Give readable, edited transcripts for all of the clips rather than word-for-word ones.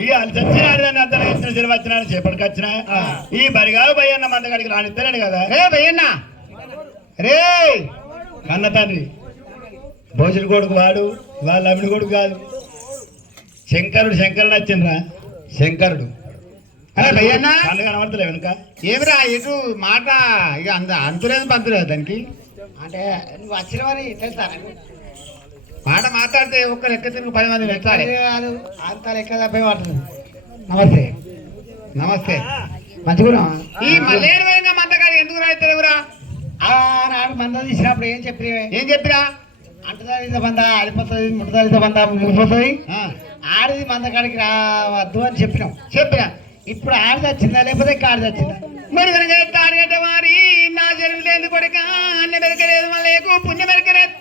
ఈ చచ్చినాడు అంతా ఇచ్చిన వచ్చినాడు చేపటికి వచ్చిన ఈ బరిగావు భయ్యన్న మందగాడికి రానిస్తాడు కదా. రే భయ్యన్న రే కన్న తండ్రి భోజన కొడుకు వాడు వాళ్ళ అమ్మిడి కొడుకు కాదు. శంకరుడు వచ్చిండ్రా శంకరుడు. భయ్యన్న కళ్ళు కనబడతలే వెనుక ఏమిరా ఇటు మాట ఇక అంతులేదు పంతులేదు దానికి అంటే నువ్వు వచ్చిన వారి తెలుస్తాను మాట మాట్లాడితే ఒక్క లెక్క తిరిగి 10 మంది పెట్టాలి. అంత లెక్క తప్పే పడుతుంది. నమస్తే నమస్తే మంచిగా ఈ మల్లేరు మందగాడు ఎందుకు రాయితలేవురా? నాడు మంద తీసినప్పుడు ఏం చెప్పిరా అంటదాలిత బంద అడిపోతుంది ముట్టదాలిత బంద ముగిపోతుంది ఆడిది మందకాడికి రావద్దు అని చెప్పినా ఇప్పుడు ఆడిది వచ్చిందా లేకపోతే ఆడిది వచ్చిందా? మరి ఆడిగట్ట వారి నా జరుగు లేదు కొడుక అన్న మెరకలేదు మళ్ళీ పుణ్య మెరకలేదు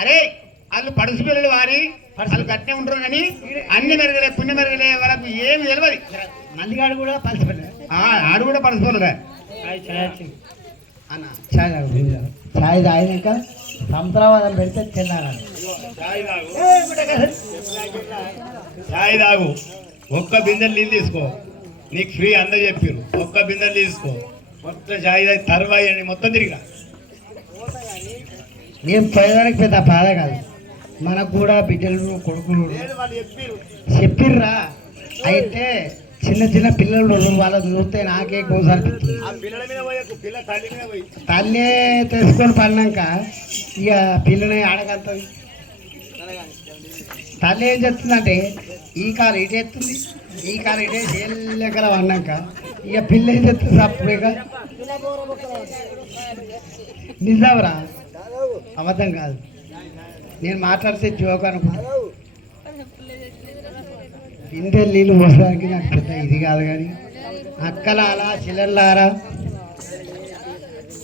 అరే వాళ్ళు పడుసు పిల్లలు వారి వాళ్ళు కట్టే ఉంటారు కానీ అన్ని మెరగలే పుణ్య మెరగలే వాళ్ళకి ఏమి తెలియదు. మందిగాడు కూడా పలుసుపడలే ఆడు కూడా పడుచుకోలేదా అన్న ఛాయ్ తాగినాక సంతరావాదం పెడితే తిన్నాను. ఛాయ్ తాగు ఒక్క బిందెలు నీళ్ళు తీసుకో నీకు ఫ్రీ అందరు చెప్పారు. ఒక్క బిందెలు తీసుకో మొత్తం ఛాయ్ తాగి తర్వాయి అని మొత్తం తిరిగా ఏం పోయేదానికి పెద్ద బాధ కాదు. మనకు కూడా బిడ్డలు కొడుకులు చెప్పిర్రా. అయితే చిన్న చిన్న పిల్లలు వాళ్ళని చూస్తే నాకే కోసారిపిస్తుంది. తల్లి తెచ్చుకొని పడినాక ఇక పిల్లని ఆడగలుగుతుంది. తల్లి ఏం చెప్తుందంటే ఈ కాలు ఇటు ఎత్తుంది ఈ కాలు ఇటే చేయలేకల పడినాక ఇక పిల్ల ఏం చెప్తుంది అప్పుడేగా నిజావరా అబద్ధం కాదు. నేను మాట్లాడితే జోక్ అనుకుంటా. ఇంటే నీళ్ళు పోసడానికి నాకు పెద్ద ఇది కాదు కానీ అక్కలారా చెల్లెళ్ళారా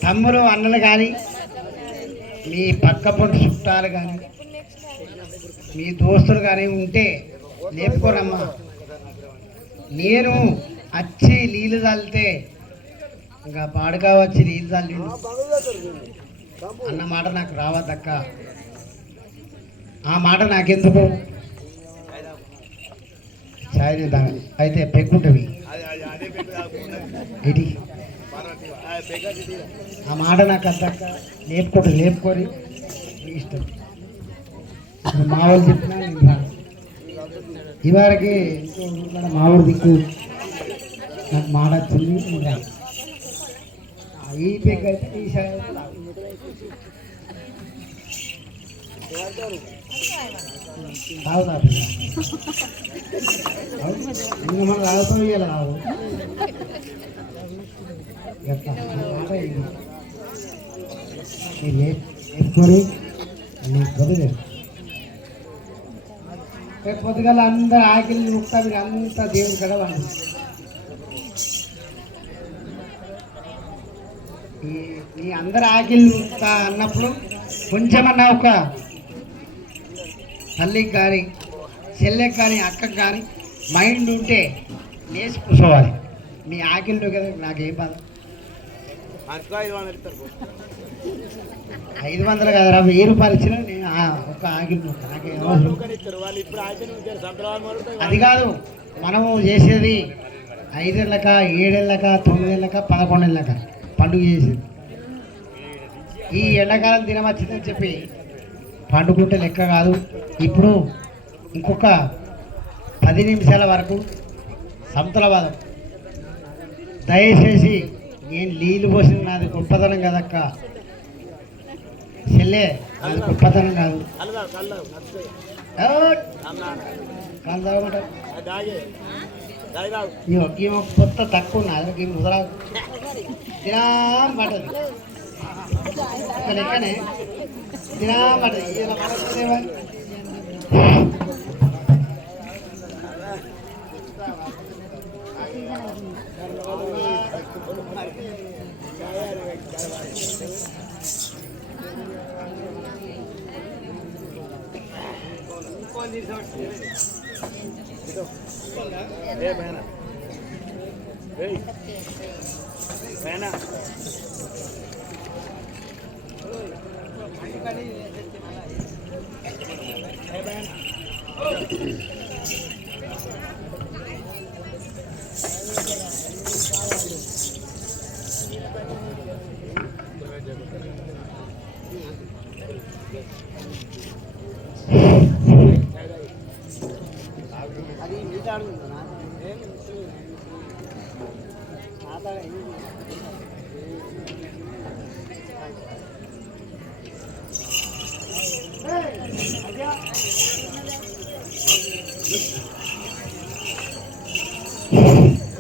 తమ్ములు అన్నలు కానీ మీ పక్క పొంటి చుట్టాలు కానీ మీ దోస్తులు కానీ ఉంటే లేపుకోరమ్మా. నేను వచ్చి నీళ్ళు చల్లితే ఇంకా పాడుగా వచ్చి నీళ్ళు చల్లి అన్నమాట నాకు రావద్దక్క. ఆ మాట నాకెందుకు ఛాయ్ అయితే పెగ్గుంటవి ఇది ఆ మాట నాకు అద్దక్క. లేపుకొని ఇష్టం మా వాళ్ళు చెప్పినా నేను రా. ఇవరికి మా ఊరు దిక్కు నాకు మాట వచ్చింది నేను రా. ఈ పెగ్ అయితే ఈ అవునా ఇంకా మనం రావటం ఇవ్వాలి రావు ఎప్పుడు పొద్దుగల అందరు ఆకిలి ముక్తా మీరు అంతా దేవుని కడ వాళ్ళు ఈ అందరు ఆకిలి ముక్తా అన్నప్పుడు కొంచెమన్నా ఒక తల్లికి కానీ చెల్లెకి కానీ అక్కకి కానీ మైండ్ ఉంటే లేచి కూర్చోవాలి. మీ ఆకిల్లో కదా నాకేం బాధ. 500 కదరా 1000 రూపాయలు ఇచ్చినా నేను ఒక ఆకిల్లో నాకేం అది కాదు. మనము చేసేది 5 ఏళ్ళక 7 ఏళ్ళక 9 ఏళ్ళక 11 ఏళ్ళక పండుగ చేసేది. ఈ ఎండాకాలం దినం వచ్చిందని చెప్పి పండుకుంటే లెక్క కాదు. ఇప్పుడు ఇంకొక 10 నిమిషాల వరకు సంతలవాదం. దయచేసి నేను నీళ్ళు పోసిన నాది గొప్పతనం కదక్క చెల్లె, అది గొప్పతనం కాదు. కొత్త తక్కువ ఉన్నది ముదరా పట్టదు లెక్కనే పట్టదు. ఇలా పడలేవా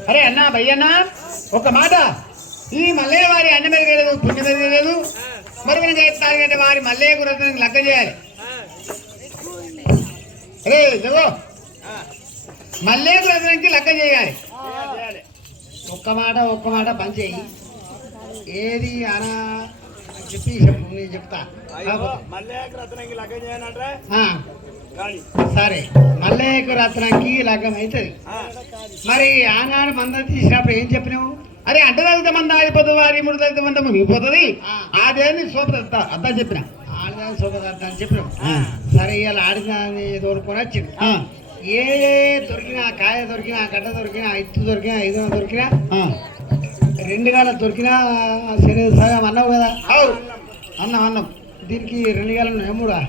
అరే అన్నా భయ్యన్నా ఒక మాట, ఈ మల్లయ్య వారి అన్న మెరగలేదు పుణ్య మెరగలేదు, మరి మనం చేస్తానంటే వారి మల్లయ్య గురించి లెక్క చేయాలి. అరే లేవో మల్లయ్య గురించి లెక్క చేయాలి. ఒక్క మాట పని చేయి. ఏది అనా చెప్పి చెప్పు, నేను చెప్తా. సరే మల్లయ్యకు రత్నంకి లగ్గం అవుతుంది. మరి ఆనాడు మంద తీసినప్పుడు ఏం చెప్పినావు? అరే అడ్డదలిత మంద ఆడిపోతుంది, వారి మూడు దళిత మంద ముగిపోతుంది, ఆడదాన్ని సోపదత్త అద్దా చెప్పిన, ఆడదాన్ని సోపదత్త అని చెప్పినావు. సరే ఇవాళ ఆడదాన్ని తోడుకొని వచ్చింది. ఏ దొరికినా, కాయ దొరికినా, గడ్డ దొరికినా, ఇత్తు దొరికినా, ఐదు దొరికినా, 2 గాల దొరికినా సరే సగం అన్నావు కదా. అన్నం దీనికి 2 గాలు ఏమూడా?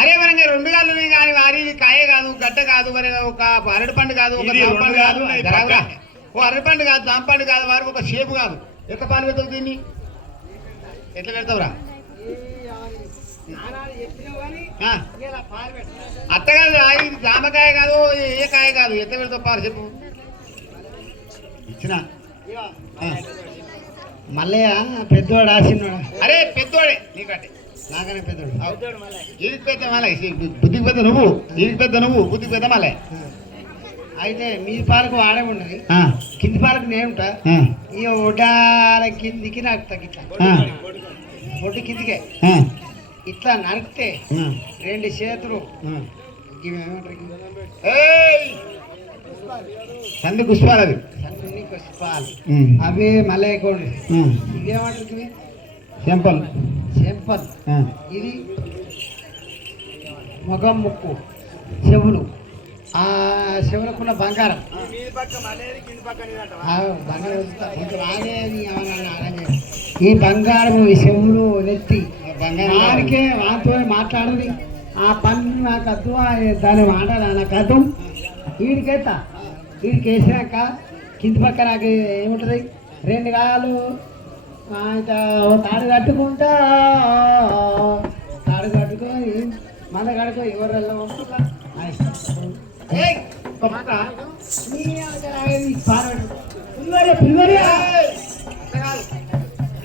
అరే మనకి 2 గాలు కానీ వారి కాయ కాదు, గడ్డ కాదు, మరి ఒక అరటి పండు కాదు, ఒక జాంపండు కాదు, ఓ అరటి పండు కాదు, జాంపండు కాదు, వారికి ఒక షేపు కాదు. ఎట్లా పాలు పెడతావు దీన్ని? ఎట్లా పెడతావురా? అత్త కాదు, ఇది జామకాయ కాదు, ఏ కాయ కాదు, ఎట్లా పెడతావు పాలు చెప్పు. ఇచ్చిన మల్లయ్య పెద్దవాడు ఆసినోడా? అరే పెద్దోడే నీకంటే, నాకనే పెద్దోడు. ఈడికి పెద్ద మళ్ళీ బుద్ధికి పెద్ద నువ్వు, ఈడికి పెద్ద నువ్వు, బుద్ధికి పెద్ద మళ్ళీ. అయితే మీ పాలకు ఆడే ఉండదు, కింది పాలకు నేనుంటా. ఇక ఒడ్డాల కిందికి నాకు తగ్గిట్లా ఒడ్డు కిందికే ఇట్లా నరికితే 2 చేతులు సంది పుష్పాలు, అవి సంది పుష్పాలు, అవే మల్లయ్య కోడి. ఇవేమంటుంది? చెంపల్. ఇది ముఖం, ముక్కు, చెవులు. ఆ చెవులకున్న బంగారం ఈ బంగారం, ఈ చెవులు, నెత్తి దానికే వాటితో మాట్లాడది. ఆ పని నాకు అద్దు, దాని మాట నాకు అద్దు. వీడికేస్తా, వీడికి వేసినాక కింది పక్క నాకు ఏముంటుంది? 2 గాలు తాడు కట్టుకుంటా, తాడు కట్టుకొని మన కడుకో ఎవరు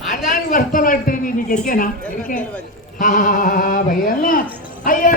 ఆదానికి వస్తాను అంటే నీకు ఎరికేనా? ఎరికే భయ్యా అయ్యా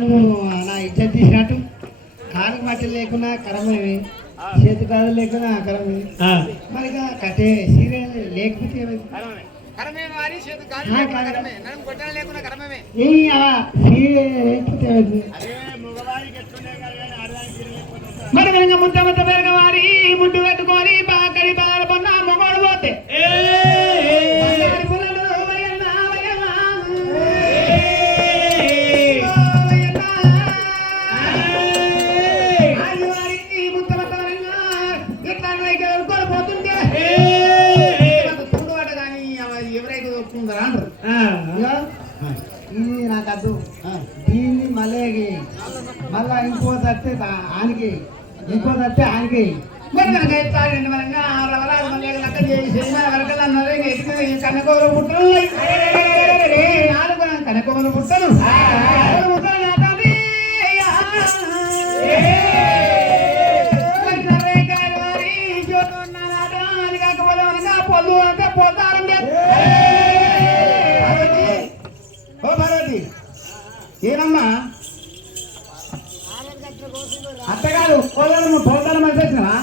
నువ్వు నా ఇజ్జత్ తీసినట్టు కాలుకి మట్టి లేకున్నా కరమేవి చేతి కాదు లేకుండా కరమే మరి కట్టే సీరియల్ లేకపోతే మరి కనుక ముద్ద ముద్ద పెరగవారి ముడ్డు పెట్టుకొని బాకడి బాగా పన్న మొగోడు పోతే నాకు అద్దు దీన్ని మళ్ళీ మళ్ళా ఇంకో సత్తే ఆనికి ఇంకో సత్తే ఆనికి కనకోలు పుట్టలు కనకోలు పుట్టలు పొద్దు అంటే పోతారం ఏనమ్మా అత్తగారు పోదాము పోతారం అంటే వచ్చినవా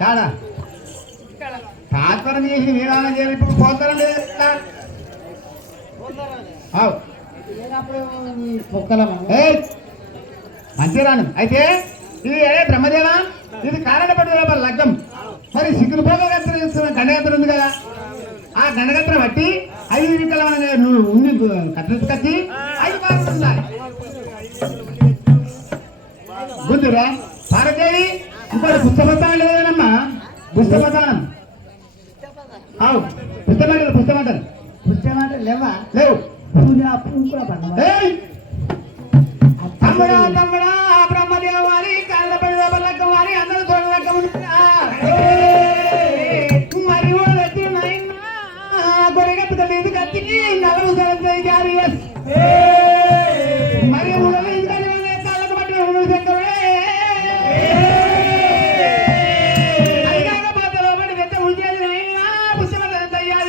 కాదా తాత్పరం చేసి వీరాణం చేయాలి ఇప్పుడు పోతారం లేదు మంచిరాను అయితే ఇది బ్రహ్మదేవా ఇది కారణపడ్డ లగ్గం మరి సిగ్గులు పోగా గండగత్ర ఉంది కదా ఆ గండగత్ర బట్టి 5 వికల నువ్వు ఉండి కత్తి 5 మార్కులు ఉండాలి బుద్ధురా పార్వదేవి ఇంకోటి పుస్తపతానం లేదనమ్మా పుస్తపతానం పుస్తమంటలు పుస్తమంటలు లేవా లేవు తమ్ముడా తమ్ముడా బ్రహ్మదేవ వారి కాళ్ళపడి లగ్గం వారి అందరూ తోడ లగ్గం మరి గొడగత్తు కలిసి కత్తికి నలుగు జారీ మరి కాళ్ళకు పట్టి శంకరుడే అది కాకపోతే లోపలి వెత్త ఉంచేది అయినా పుస్తకం తయారు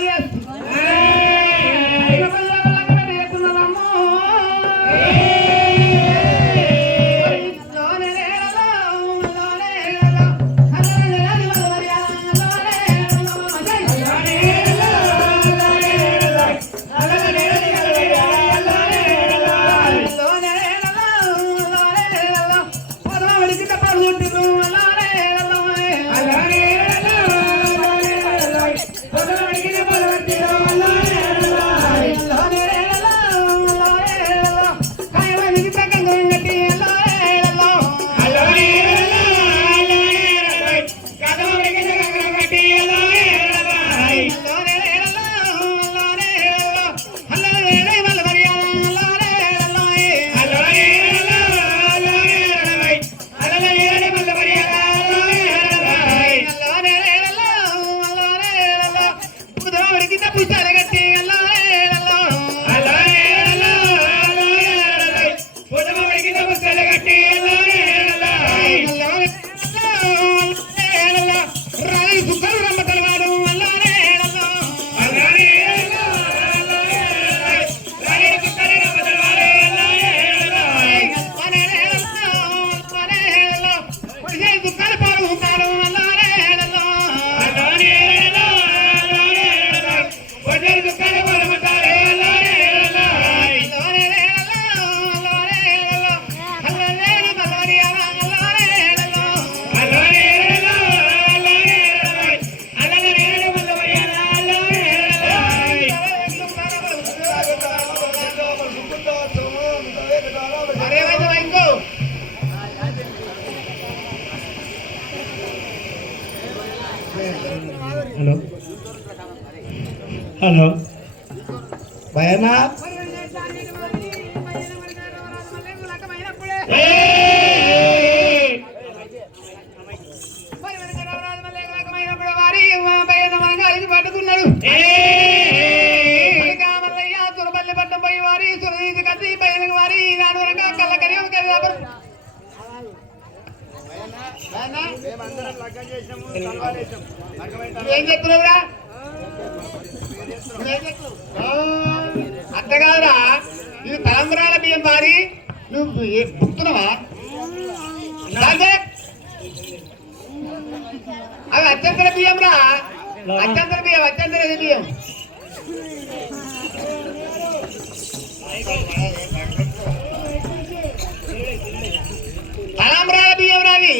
హలో హలో భయనా పట్టుకున్నాడు తురపల్లి పట్టం పోయి వారి సురదీసి కత్తి పైన వారి నాడు రంగా కళ్ళకరి ఏం చెప్తున్నావురా అట్ట కాదురా ఇది తలంబరాల బియ్యం పారి నువ్వు బుక్తున్నావా అవి అత్యంతర బియ్యం రా, అత్యంతర బియ్యం, అత్యంతర బియ్యం. తలాంబరాల బియ్యం రావి.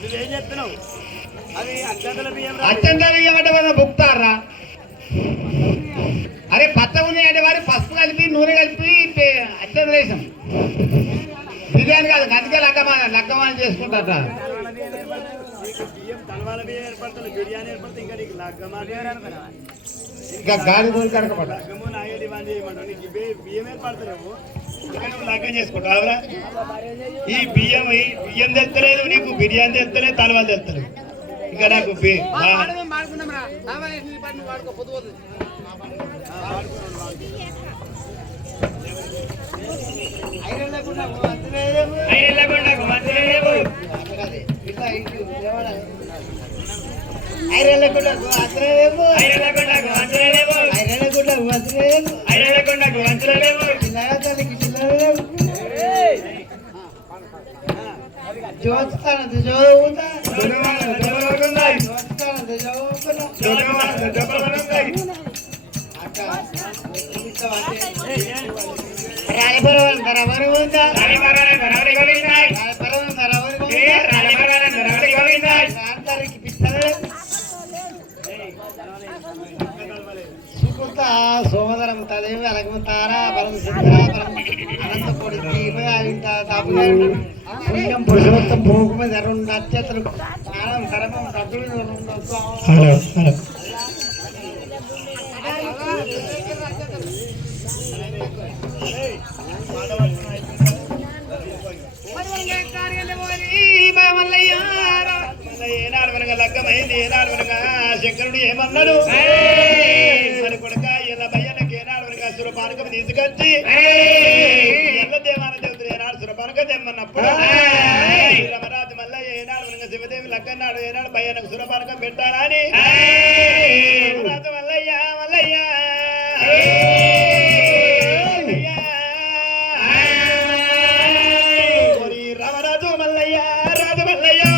నువ్వేం చెప్తున్నావు? అవి అత్యంతల బియ్యం. అత్యంతర బియ్యం అంటే మనం బుక్తారా? అరే పచ్చ ఉన్నాయి అంటే వారి పసుపు కలిపి నూనె కలిపి అత్యంత వేసాం. బిర్యానీ కాదు, అందుకే లగ్గమాని చేసుకుంటారట. బియ్యం తలవాల బియ్యం ఏర్పడుతుంది, బిర్యానీ ఏర్పడుతుంది. ఇంకా నీకు ఇంకా గాడి రోజు కడకపడ లగ్గము నాగేది ఇవన్నీ చేయమంటావు. నీకు బియ్యం ఏర్పడతలేవు, ఇంకా నువ్వు లగ్గం చేసుకుంటావురా. ఈ బియ్యం తెలుస్తలేదు నీకు, బిర్యానీ తెలుస్తలేదు, తలవాలు తెలుస్తలేదు. ఇంకా నాకు సోమదరం తదేవి అలగముతారా బలం సిద్ధాపరం అనంతపూడి పుణ్యం పురుషోత్తం భూమి మీద రెండు నక్షత్రం స్నానం కరమం కద్దులు. ఏనాడు వెనక లగ్గమైంది, ఏనాడు వెనక శంకరుడు ఏమన్నాడు మరి కొడుక ఇలా భయ్యనకి ఏనాడు వెనక సురపానకం తీసుకొచ్చి ఎల్ల దేవాన దేవతలు ఏనాడు సురపానక తెమ్మన్నప్పుడు రమరాజు మల్లయ్య ఏనాడు వెనక శివదేవి లగ్గన్నాడు ఏనాడు భయ్యనకు సురపానకం పెట్టారా అని రమరాజు మల్లయ్య మల్లయ్య రామరాజు మల్లయ్య రాజు మల్లయ్య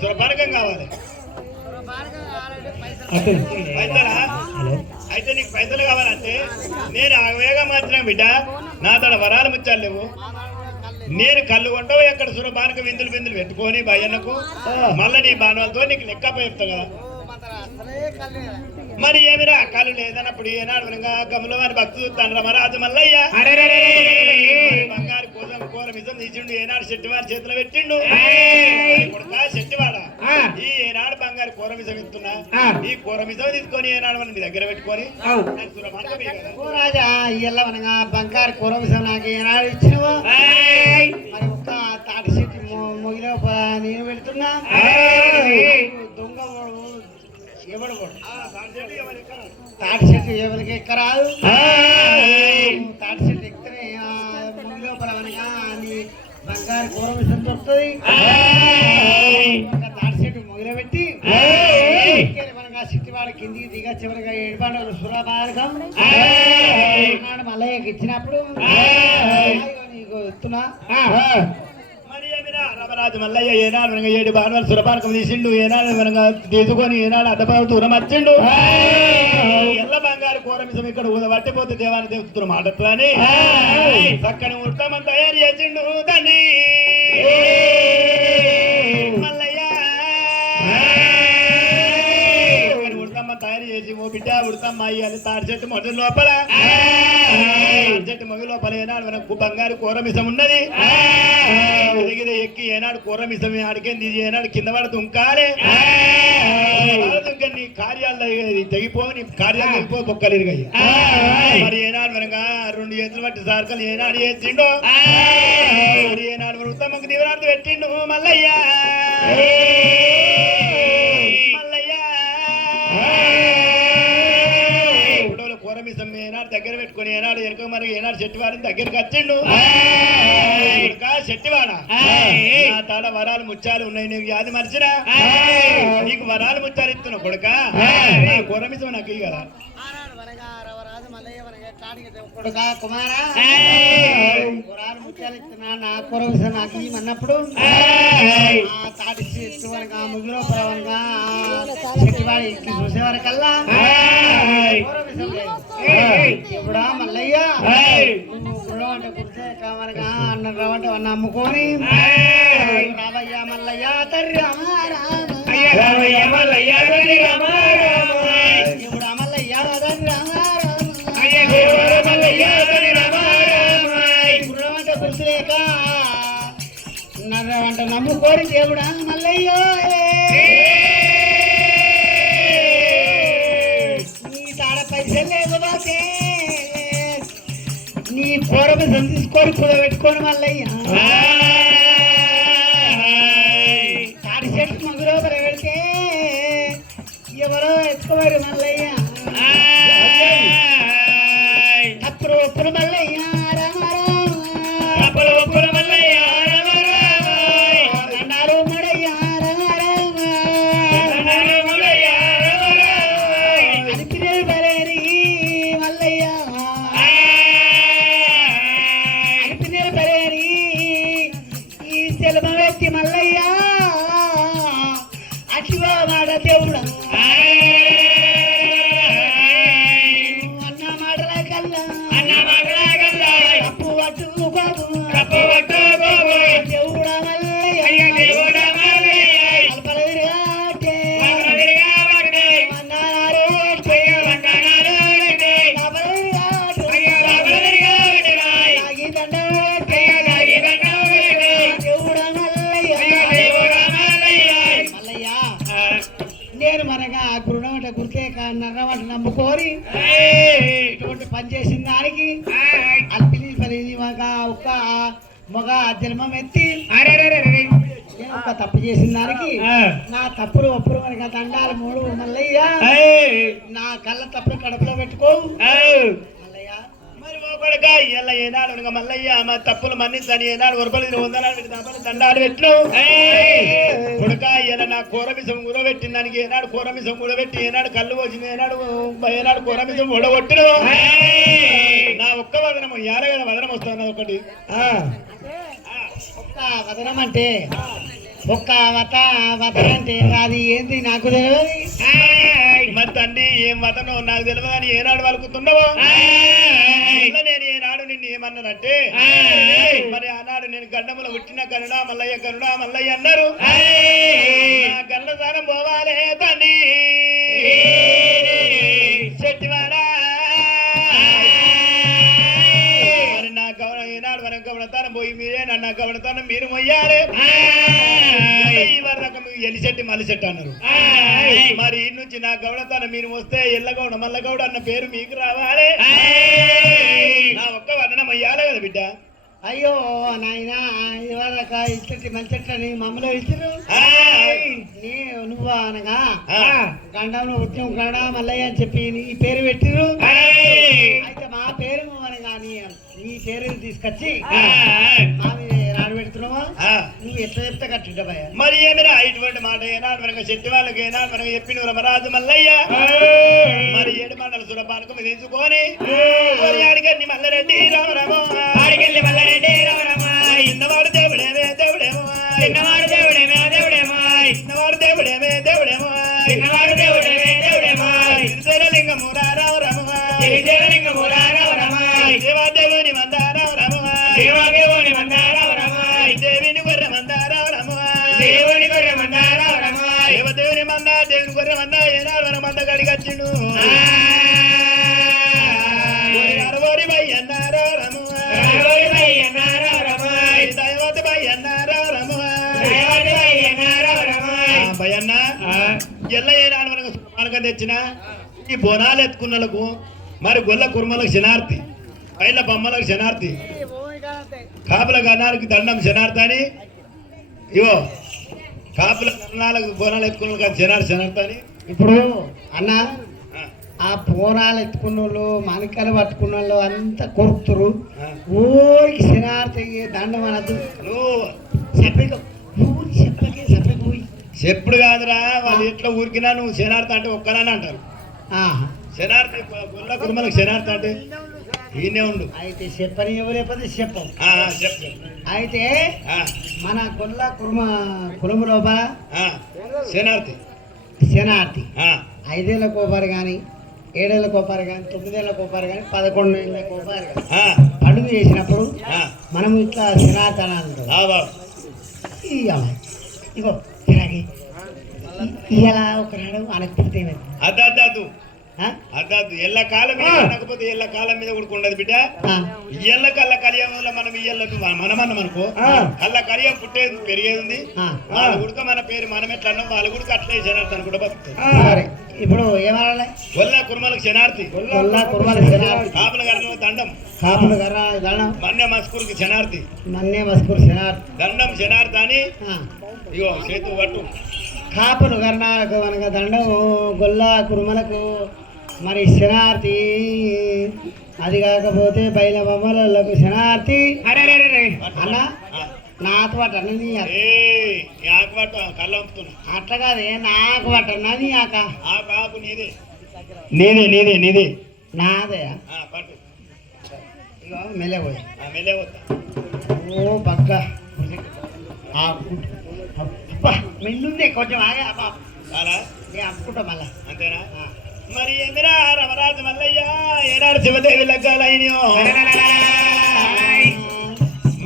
సురపానకం కావాలి. అయితే నీకు పైసలు కావాలంటే నేను ఆవేగా మాత్రం బిడ్డ నా తన వరాలు ముచ్చాలు లేవు. నేను కళ్ళు కొంటావు ఎక్కడ సురపానక విందులు బిందులు పెట్టుకొని భయ్యన్నకు మళ్ళీ నీ బాణాలతో నీకు లెక్క చెప్తా కదా. మరి ఏమిరా కళ్ళు లేదన్నప్పుడు ఏనాడు గమల వారి భక్తు చూస్తాను రమరాజు మల్లయ్య బంగారు కోసం కూర మిసం తీసిండు ఏనాడు శెట్టి వారి చేతిలో పెట్టిండు. కొడుకా శెట్టివాడ ఈ ఏనాడు బంగారు కూర మిసం ఇస్తున్నా ఈ కూర మిసం తీసుకొని ఏనాడు మన మీ దగ్గర పెట్టుకొని రాజా ఇయ్యల్ల మనగా బంగారు కూర మిసం నాకు ఏనాడు ఇచ్చినవో మరి ఒక్క తాటి చెట్టు మొగిలో నేను పెడుతున్నా దొంగ ఎవడు తాటి చెట్టు ఎవరికి ఎక్కరాదు. తాటి చెట్టు ఎక్కనే లోపల అనగా నీ బంగారు కూర విషయం దొరుకుతుంది. తాటి చెట్టు మొగిలో పెట్టి మనగా సిట్టివాడ కిందికి దిగ చివరిగా ఏడుపాడు సురపానకం మల్లయ్యకి ఇచ్చినప్పుడు నీకు ఎత్తున్నా. రమరాజు మల్లయ్య ఏనాడు మనగా 7 బాణాలు సురపానకం తీసిండు ఏనాడు మనగా తీసుకొని ఏనాడు అద్దబాబు దూరం వచ్చిండు. ఎల్ల బంగారు కూర మిసం ఇక్కడ వట్టిపోతే దేవాన్ని దేవతలు మాటని చక్కని ఉత్తమం తయారు చేసిండు తండ్రి మల్లయ్య. ఉడతమ్మ తయారు చేసి ఓ బిడ్డ ఉడతమ్మ అయ్యాలి తాడి చెట్టు మొదటి లోపల చెట్టు మొగి లోపల ఏనాడు మనకు బంగారు కూర మిసం ఉన్నది. ఎక్కి ఏనాడు కూర మిసమే ఆడికేంది ఏనాడు కింద పడ దుంకాలే నీ కార్యాలు తెగిపో నీ కార్యాలు తెగిపో బొక్కలు ఇరిగాయి మరి ఏనాడు మనగా 2 చేతులు పట్టి సార్కలు ఏనాడు చేసిండో మరి ఏనాడు మన ఉత్తమకు దివరాంతి పెట్టిండు మల్లయ్య ఏనాడు దగ్గర పెట్టుకుని ఏనాడు ఎనుక మరి ఏనాడు చెట్టివాడిని దగ్గరికి వచ్చిండు చెట్టివాడ నా తాడ వరాలు ముత్యాలు ఉన్నాయి నీకు యాది మర్చినా నీకు వరాలు ముత్యాలు ఇస్తున్నావు కొడుక కొరమిసం నాకు ఇయ్యాల కొడుకా కుమారా వరాలు ముత్యాలు ఇస్తున్నా నా కొరమిసం నాకు ఇవ్వమన్నప్పుడు తాటి చెట్టు వరకు ముగ్గులో పరవనగా చెట్టివాడి చూసేవారికల్లా ఇప్పుడా మల్లయ్య అంటే కుర్చే కామరగా అన్న రవంట అన్న అమ్ముకొని రావయ్య మల్లయ్య తర్రి రామయ్య మల్లయ్య తర్రి ఇప్పుడు అమల్లయ్య తర్రి అంటే కుర్చలేక నర్రవంట నమ్ముకోని దేవుడా మల్లయ్యో నీ కూరమిసం తీసుకొని కుదబెట్టుకొని మల్లయ్య తాడి చెట్టు మగులోపల పెడితే ఎవరో ఎత్తుకోవారు మల్లయ్య అప్పుడు ఒప్పుడు మల్లయ్య రామారావు ఒప్పుడు మల్లయ్య అన్నారు ముడయ్య రామారావు అనిపిరే బరేరి మల్లయ్య వ్యక్తి మల్లయ్య అట్లా మాట దేవుడు అన్న మాటల కల్లా కప్పు పట్టు దేవుడా మల్లయ్య నేను మనగా గురుడమట గుర్తేక నర్రమట నమ్ముకోరి ఇటువంటి పని చేసిన దానికి అల్పిలి పని ఒక్క మగ జన్మం ఎత్తి ఒక తప్పు చేసిన దానికి నా తప్పులు ఒప్పుడు మనకి దండాలు 3 మల్లయ్య నా కళ్ళ తప్పులు కడుపులో పెట్టుకో మల్లయ్య మరి కొడుక ఇలా ఏనాడు మల్లయ్య మా తప్పులు మన్నించని ఏనాడు వరపలి 100 దండాలు పెట్టు కొడుక ఇలా నా కూరమిసం ఊరబెట్టిన దానికి ఏనాడు కూరమిసం ఊరబెట్టి ఏనాడు కళ్ళు వచ్చిన ఏనాడు కూరమిసం ఊడగొట్టిడు నా ఒక్క వదనము యాలగడ వదనం వస్తుంది ఒకటి ఒక్క వదనం అంటే ఒక్క వదనం అంటే అది ఏంది నాకు తెలియదు మరి తండ్రి ఏం వదనో నాకు తెలియదు అని ఏనాడు వలుకుతున్నావో నేను ఏనాడు నిన్ను ఏమన్నానంటే మరి ఆనాడు నేను గండములో పుట్టిన కరుణా మల్లయ్య అన్నారు గండదానం పోవాలే తండ్రి చెట్టివాడా మరి నా గౌరవ ఏనాడు మనం గౌరవతానం పోయి మీరే నా గౌరవతానం మీరు మొయ్యాలి ఎలిశెట్టి మలిశెట్టి అన్నారు మరి ఈ నుంచి నా గౌడతాను మీరు వస్తే ఎల్లగౌడ మల్లగౌడ అన్న పేరు మీకు రావాలి నా ఒక్క వదనం అయ్యాలి కదా బిడ్డ అయ్యో నాయనా ఇవాళ ఇచ్చటి మంచెట్లని మమ్మల్ని ఇచ్చారు నువ్వు అనగా గండంలో ఉద్యమం గడ మల్లయ్య అని చెప్పి నీ పేరు పెట్టిరు అయితే మా పేరు అనగా నీ పేరు తీసుకొచ్చి రాడు పెడుతున్నావా నువ్వు ఎట్లా చెప్తే కట్టింటా మరి ఏమైనా ఇటువంటి మాట ఏనాడు మనకు చెట్టు వాళ్ళకి ఏనాడు మనకు చెప్పిన రమరాజు మల్లయ్య మరి 7 మండల సురపానకం తీసుకొని అడిగండి మల్లారెడ్డి రామరామో అడిగెళ్ళి మల్లారెడ్డి రామరామా ఇన్నవాడు దేవుడేమే దేవుడేమో ఇన్నవాడు దేవుడేమే దేవుడేమో ఇన్నవాడు దేవుడేమే దేవుడేమో ఇన్నవాడు దేవుడేమే దేవుడేమో లింగము రామరామా లింగము రామరామా దేవాదేవుని మందారామరామా దేవాదేవుని మందారామరామా దేవిని గొర్రె మందారామరామా దేవుని గొర్రె మందారామరామా దేవదేవుని మంద దేవుని గొర్రె మంద ఏనాడు మంద గడికి వచ్చిండు అరవరి భయ్య అన్నారో రమ దైవత భయ్య అన్నారో రమ భయన్న ఎల్ల ఏనాడు మనకు సుమారుగా తెచ్చిన ఈ బోనాలు ఎత్తుకున్నలకు మరి గొల్ల కుర్మలకు శనార్థి పైల బొమ్మలకు శనార్థి కాపుల గన్నానికి దండం శనార్థి అని ఇవో కాపుల గన్నాలకు బోనాలు ఎత్తుకున్న శనార్థి అని ఇప్పుడు అన్న ఆ బోనాలు ఎత్తుకున్న వాళ్ళు మనకలు పట్టుకున్న వాళ్ళు అంతా కొరుకుతురు ఊరికి శనార్థి దండం అనద్దు నువ్వు చెప్పుడు కాదురా వాళ్ళు ఎట్లా ఊరికినా నువ్వు శనార్థి అంటే ఒక్కనాని అంటారు శనార్థి గొల్ల కుర్మలకు శనార్థి అంటే ఈయనే ఉండు అయితే చెప్పని ఎవరేపది చెప్పం చెప్పు అయితే మన గొల్ల కులము లోపల శనార్థి శనార్థి 5 ఏళ్ళ కోపారు కానీ 7 ఏళ్ళ కోపారు కానీ 9 ఏళ్ళ కోపారు కానీ 11 ఏళ్ళ కోపారు కానీ పండుగ చేసినప్పుడు మనం ఇట్లా శనార్థి అని అంటాం ఇగో ఇలా ఒకనాడు అనకపోతే అద్దు ఎల్ల కాలం మీద అనకపోతే ఎల్ల కాలం మీద కూడా ఉండదు బిడ్డ ఇయ్యల్ల కళ్ళ కలియంలో మనం ఇయ్యల్ల మనమన్నాం అనుకో కళ్ళ కలియం పుట్టేది పెరిగేది ఉంది వాళ్ళ గుడిక మన పేరు మనం ఎట్లా అన్నాం వాళ్ళ గుడికి అట్లే శనార్థి అని కూడా బతుకుతారు ఇప్పుడు ఏమనాలి గొల్ల కుర్మలకు శనార్థి కాపుల గర్ణకు దండం కాపుల గర్ణ దండం మన్య మస్కూరుకి శనార్థి దండం శనార్థి అని ఇగో చేతు పట్టు కాపులు గర్ణాలకు అనగా దండం గొల్ల కుర్మలకు మరి శనార్థి అది కాకపోతే బయల బొమ్మలకు శనార్థి అన్న నాకు పట్టన్నది అట్లా కాదే నాకు పట్టన్నది ఆకు నీదే నాదే మెల్లే పోయి ఓ పక్క మెండుంది కొంచెం ఆగే అప్పుకుంటా మళ్ళా అంతేనా మరి ఎందురా రమరాజు మల్లయ్య ఏనాడు శివదేవి లగ్గాలైనయో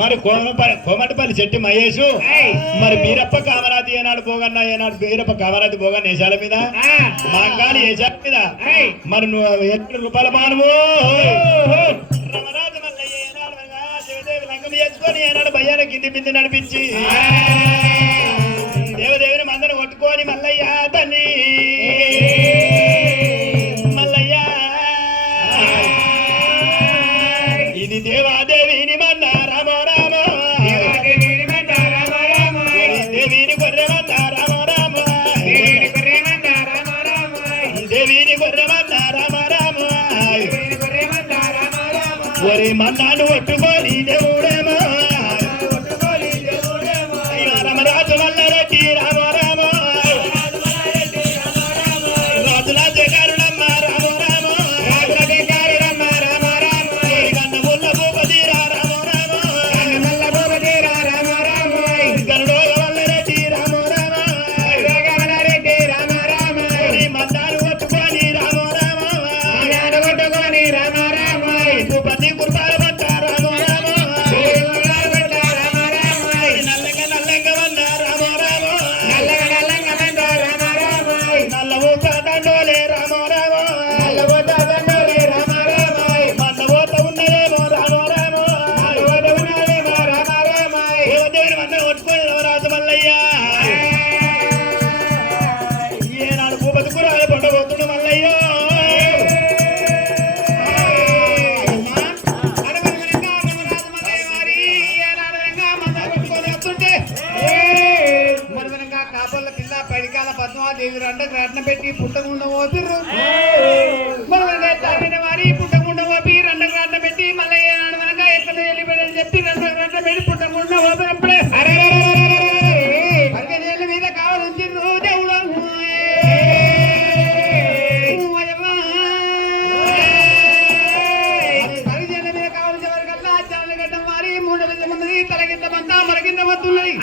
మరి కోమటిపల్లి చెట్టి మహేషు మరి బీరప్ప కామరాతి ఏనాడు పోగన్నా ఏనాడు బీరప్ప కామరాతి పోగన్న వేషాల మీద మాంగాలి వేషాల మీద మరి నువ్వు 8 రూపాయల మానవు రమరాజు మల్లయ్య ఏనాడు శివదేవి లంగం చేసుకొని ఏనాడు భయ్యాన కింది బింది నడిపించి దేవదేవిని మందను కొట్టుకొని మల్లయ్య తల్లి మల్లయ్య ఇది దేవాదేవిని మన్న రామో రామో దేవిని గొర్రె మన్న రామో రామో దేవిని గొర్రె మన్న రామో రామో ఒరే మన్నాను కొట్టుకొని దేవుడేమో రామరాజు మల్లారెడ్డి రామో రామో రాజుల జగారుడమ్మ రామో రామో కన్నముల్ల భూపతిరా రామో రామో గరుడోగ మల్లారెడ్డి రామో రామో మన్నాను కొట్టుకొని రామో రామో భూపతి కుర్బాల పట్ట రామో రామో దేవి రట్నం పెట్టి పుట్టకుండా పోతుర్రు వారి పుట్టకుండా పోపి రెండకు రట్నం పెట్టి మళ్ళీ ఏనాడు మనక ఎక్కడ వెళ్ళిపోయాడని చెప్పి రెండకు రట్నం పెట్టి పుట్టకుండా పోతున్నప్పుడే పరిగణేళ్ళ మీద కావాలొచ్చిండ్రు దేవుడు పరిగణేళ్ళ మీద కావాల్సిన వరకల్లా చాలు గడ్డం మారి 3 మంది తల కింద మంతా మన కింద వస్తున్నాయి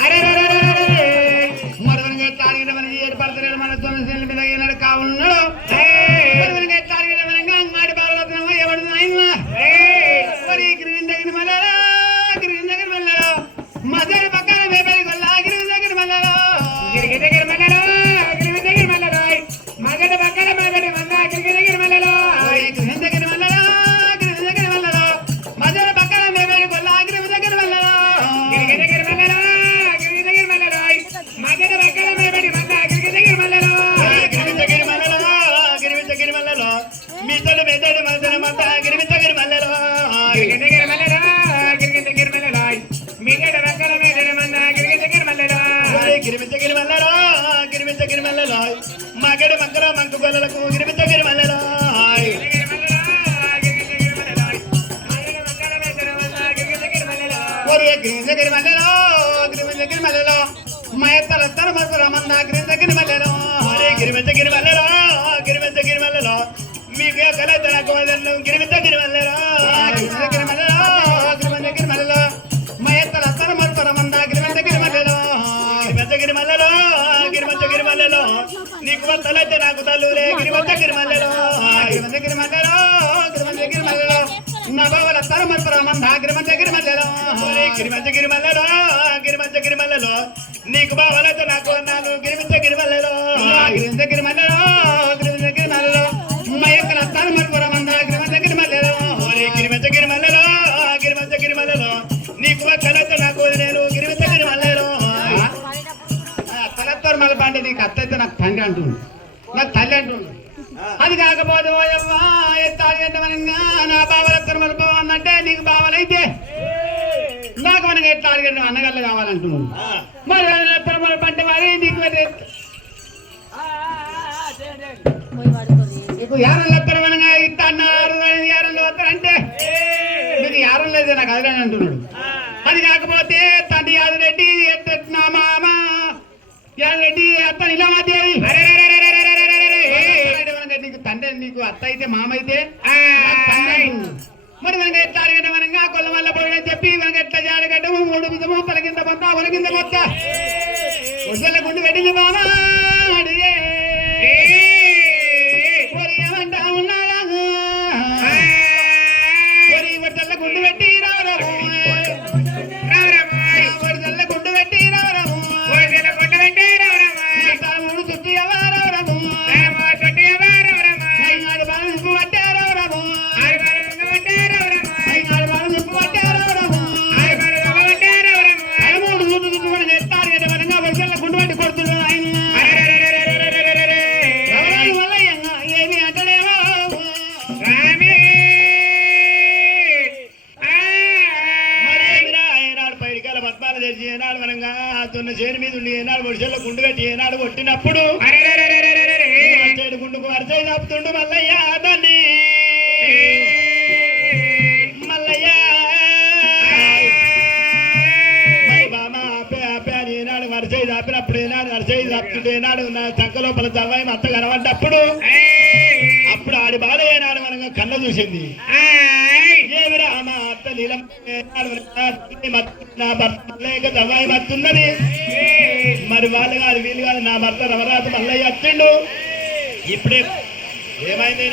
ఏర్పడతారు మన తొమ్మిది మీద ఏనాడు కావున్నాడు అంగాడి బాగా ఎవడు మరి గిరిగిరి దగ్గర మళ్ళా గిరిగిరి దగ్గర మళ్ళా మధ్య పక్కన వేపడి కొల్లా గిరిగిరి దగ్గర మళ్ళా గిరిగిరి దగ్గర మళ్ళా గిరిగిరి దగ్గర మళ్ళా మగడ పక్కన మగడి మళ్ళా గిరిగిరి దగ్గర మళ్ళా గిరిగిరి దగ్గర మళ్ళా గిరిగిరి దగ్గర మళ్ళా మధ్య పక్కన వేపడి కొల్లా గిరిగిరి దగ్గర మళ్ళా గిరిగిరి దగ్గర మళ్ళా గిరిగిరి గిరిమించ గిరిమల్లలో గిరిమించ గిరిమల్లలో మగడ మంకర మంకు గొల్లలకు గిరిమించ గిరిమల్లలో గిరిమించ గిరిమల్లలో గిరిమించ గిరిమల్లలో మయత్తలత్తర మధురమన్న గిరిమించ గిరిమల్లలో గిరిమించ గిరిమల్లలో గిరిమించ గిరిమల్లలో మీకు కలతన కోదన్ను గిరిమించ గిరిమల్లలో గిరిమించ గిరిమల్లలో గిరిమించ గిరిమల్లలో మయత్తలత్తర మధురమన్న గిరిమించ గిరిమల్లలో గిరిమించ గిరిమల్లలో గిరిమించ గిరిమల్లలో నీకు వత్తలైతే నాకు తల్లులే గిరిమించ గిరిమల్లలో గిరిమించ గిరిమల్లలో గిరిమించ గిరిమల్లలో నవవల తరమత్రమంద గిరిమించ గిరిమల్లలో గిరిమించ గిరిమల్లలో గిరిమించ గిరిమల్లలో నీకు బావలైతే నాకు అన్నాను గిరిమించ గిరిమల్లలో గిరిమించ గిరిమల్లలో గిరిమించ గిరిమల్లలో మయక్కల తరమత్రమంద గిరిమించ గిరిమల్లలో గిరిమించ గిరిమల్లలో గిరిమించ గిరిమల్లలో నీకు కలత నాకు నేను గిరిమించ గిరిమల్లలో తలత్తరు మళ్ళీ పండి నీకు అత్త అయితే నాకు తండ్రి అంటుండు నాకు తల్లి అంటుండు అది కాకపోతే ఓయమ్మా ఎత్తాడిగంటమనగా నా బావలత్తరు మలుపు అన్నంటే నీకు బావలైతే నాకు మనకి ఎట్లా అడిగండి అన్నగల్లు కావాలంటున్నాడు మరి ఎత్తరు మలుపు అంటే మరి నీకు నీకు యారలు ఎత్తరమనగా ఇట్ట అన్నారు యారలు వస్తారంటే మీరు యారం లేదు నాకు అదిలేని అంటున్నాడు అది కాకపోతే తండ్రి యాదరెడ్డి ఎత్తెట్టిన మామ యాదరెడ్డి అత్త నిలమాదేవి నీకు తండ్రి నీకు అత్త అయితే మామ అయితే మరి మనకి ఎట్లా అడగడం అనగా కొల్ల వల్ల పోయి చెప్పి మనకి ఎట్లా జాడగడ్డము మూడు విధము పలకింద మొత్త ఒలకింద మొత్త ఉసల గుండు పెట్టింది మామ అడిగే ఏమంటా ఉన్నారా వడ్డల్ల గుండు పెట్టి రావడము వడ్డల్ల గుండు పెట్టి రావడము మూడు చుట్టి ఎవరవడము చేను మీద ఉండి ఏనాడు ఒడిసెల్లో గుండు కట్టి ఏనాడు కొట్టినప్పుడు గుండుకు వరసై తప్పుతుండు మల్లయ్య దాన్ని మల్లయ్య మరి బామా ఆపే ఆపే అని ఏనాడు వరసై దాపినప్పుడు ఏనాడు వరసై తప్పుతుంటే ఏనాడు నా చక్క లోపల తవ్వాయి మత్త కనబడ్డప్పుడు అప్పుడు ఆడి బాధ ఏనాడు మనగా కళ్ళ చూసింది ఏమిరా మా అత్త నీలం నా భర్త మల్లయ్య తవ్వాయి మత్తున్నది మరి వాళ్ళు కాదు వీళ్ళు కాదు నా భర్త రమరాజు మల్లయ్య వచ్చిండు ఇప్పుడే ఏమైంది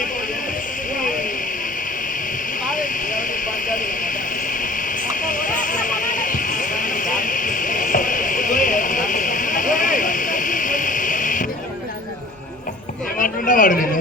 ఏమంటున్నా వాడు నేను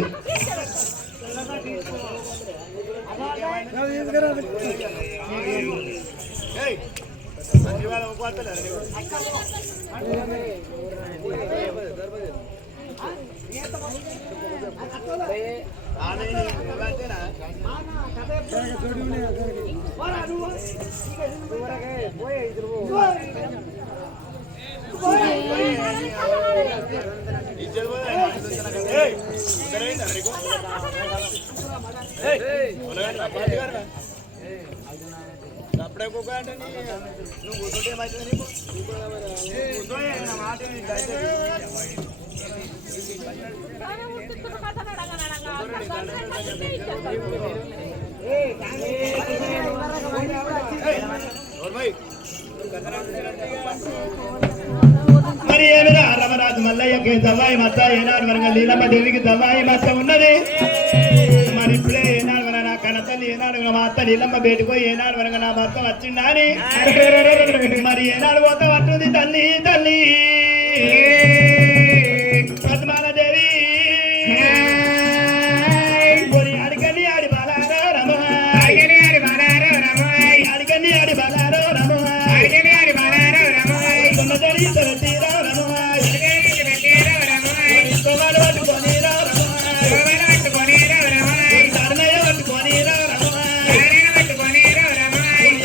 అప్పుడే కుక్క అంటే నువ్వు కూర్చుంటే ఏమవుతుంది మరి ఏమిరా రమరాజు మల్లయ్యకి దవాయి మత్త ఏనాడు వరంగా లీలమ్మ దేవికి దవాయి మత్త ఉన్నది మరి ఇప్పుడే ఏనాడు వర నా కనతల్లి ఏనాడు మా అత్త నీలమ్మ బయటకు ఏనాడు వరంగా నా భర్త వచ్చిండా అని మరి ఏనాడు పోత పట్టుంది తల్లి తల్లి పద్మాలదేవి అడిగని ఆడి బాలారో రమ అడిగని ఆడి బాలారో రమ అడిగని ఆడి బాలారో రమ అడిగని ఆడి బాలారో రమ తొమ్మిది తొమ్మిదిరో రమ తొమ్మిది పట్టుకొని రో రమ పట్టుకొని రో రమ ధర్మయ్య పట్టుకొని రో రమ పట్టుకొని రో రమ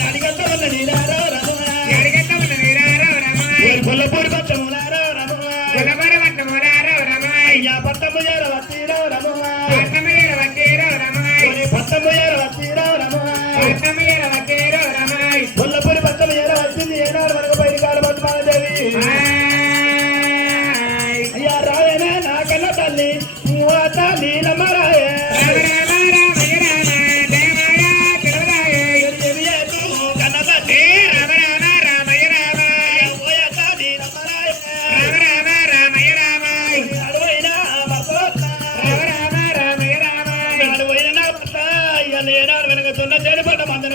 అడిగట్ట వల్ల నీరారో రమ అడిగట్ట వల్ల నీరారో రమ కొల్లపూరి పచ్చములారో పట్టము చేర వస్తీరావు రమమాయ్ పట్టము చేర వస్తీరావు రమమాయ్ కొల్లపూరి పట్టము చేర వచ్చింది ఏనాడు మనకు బయట కాల పద్మాదేవి అయ్యా రాయనే నా కన్న తల్లి నీలమరాయ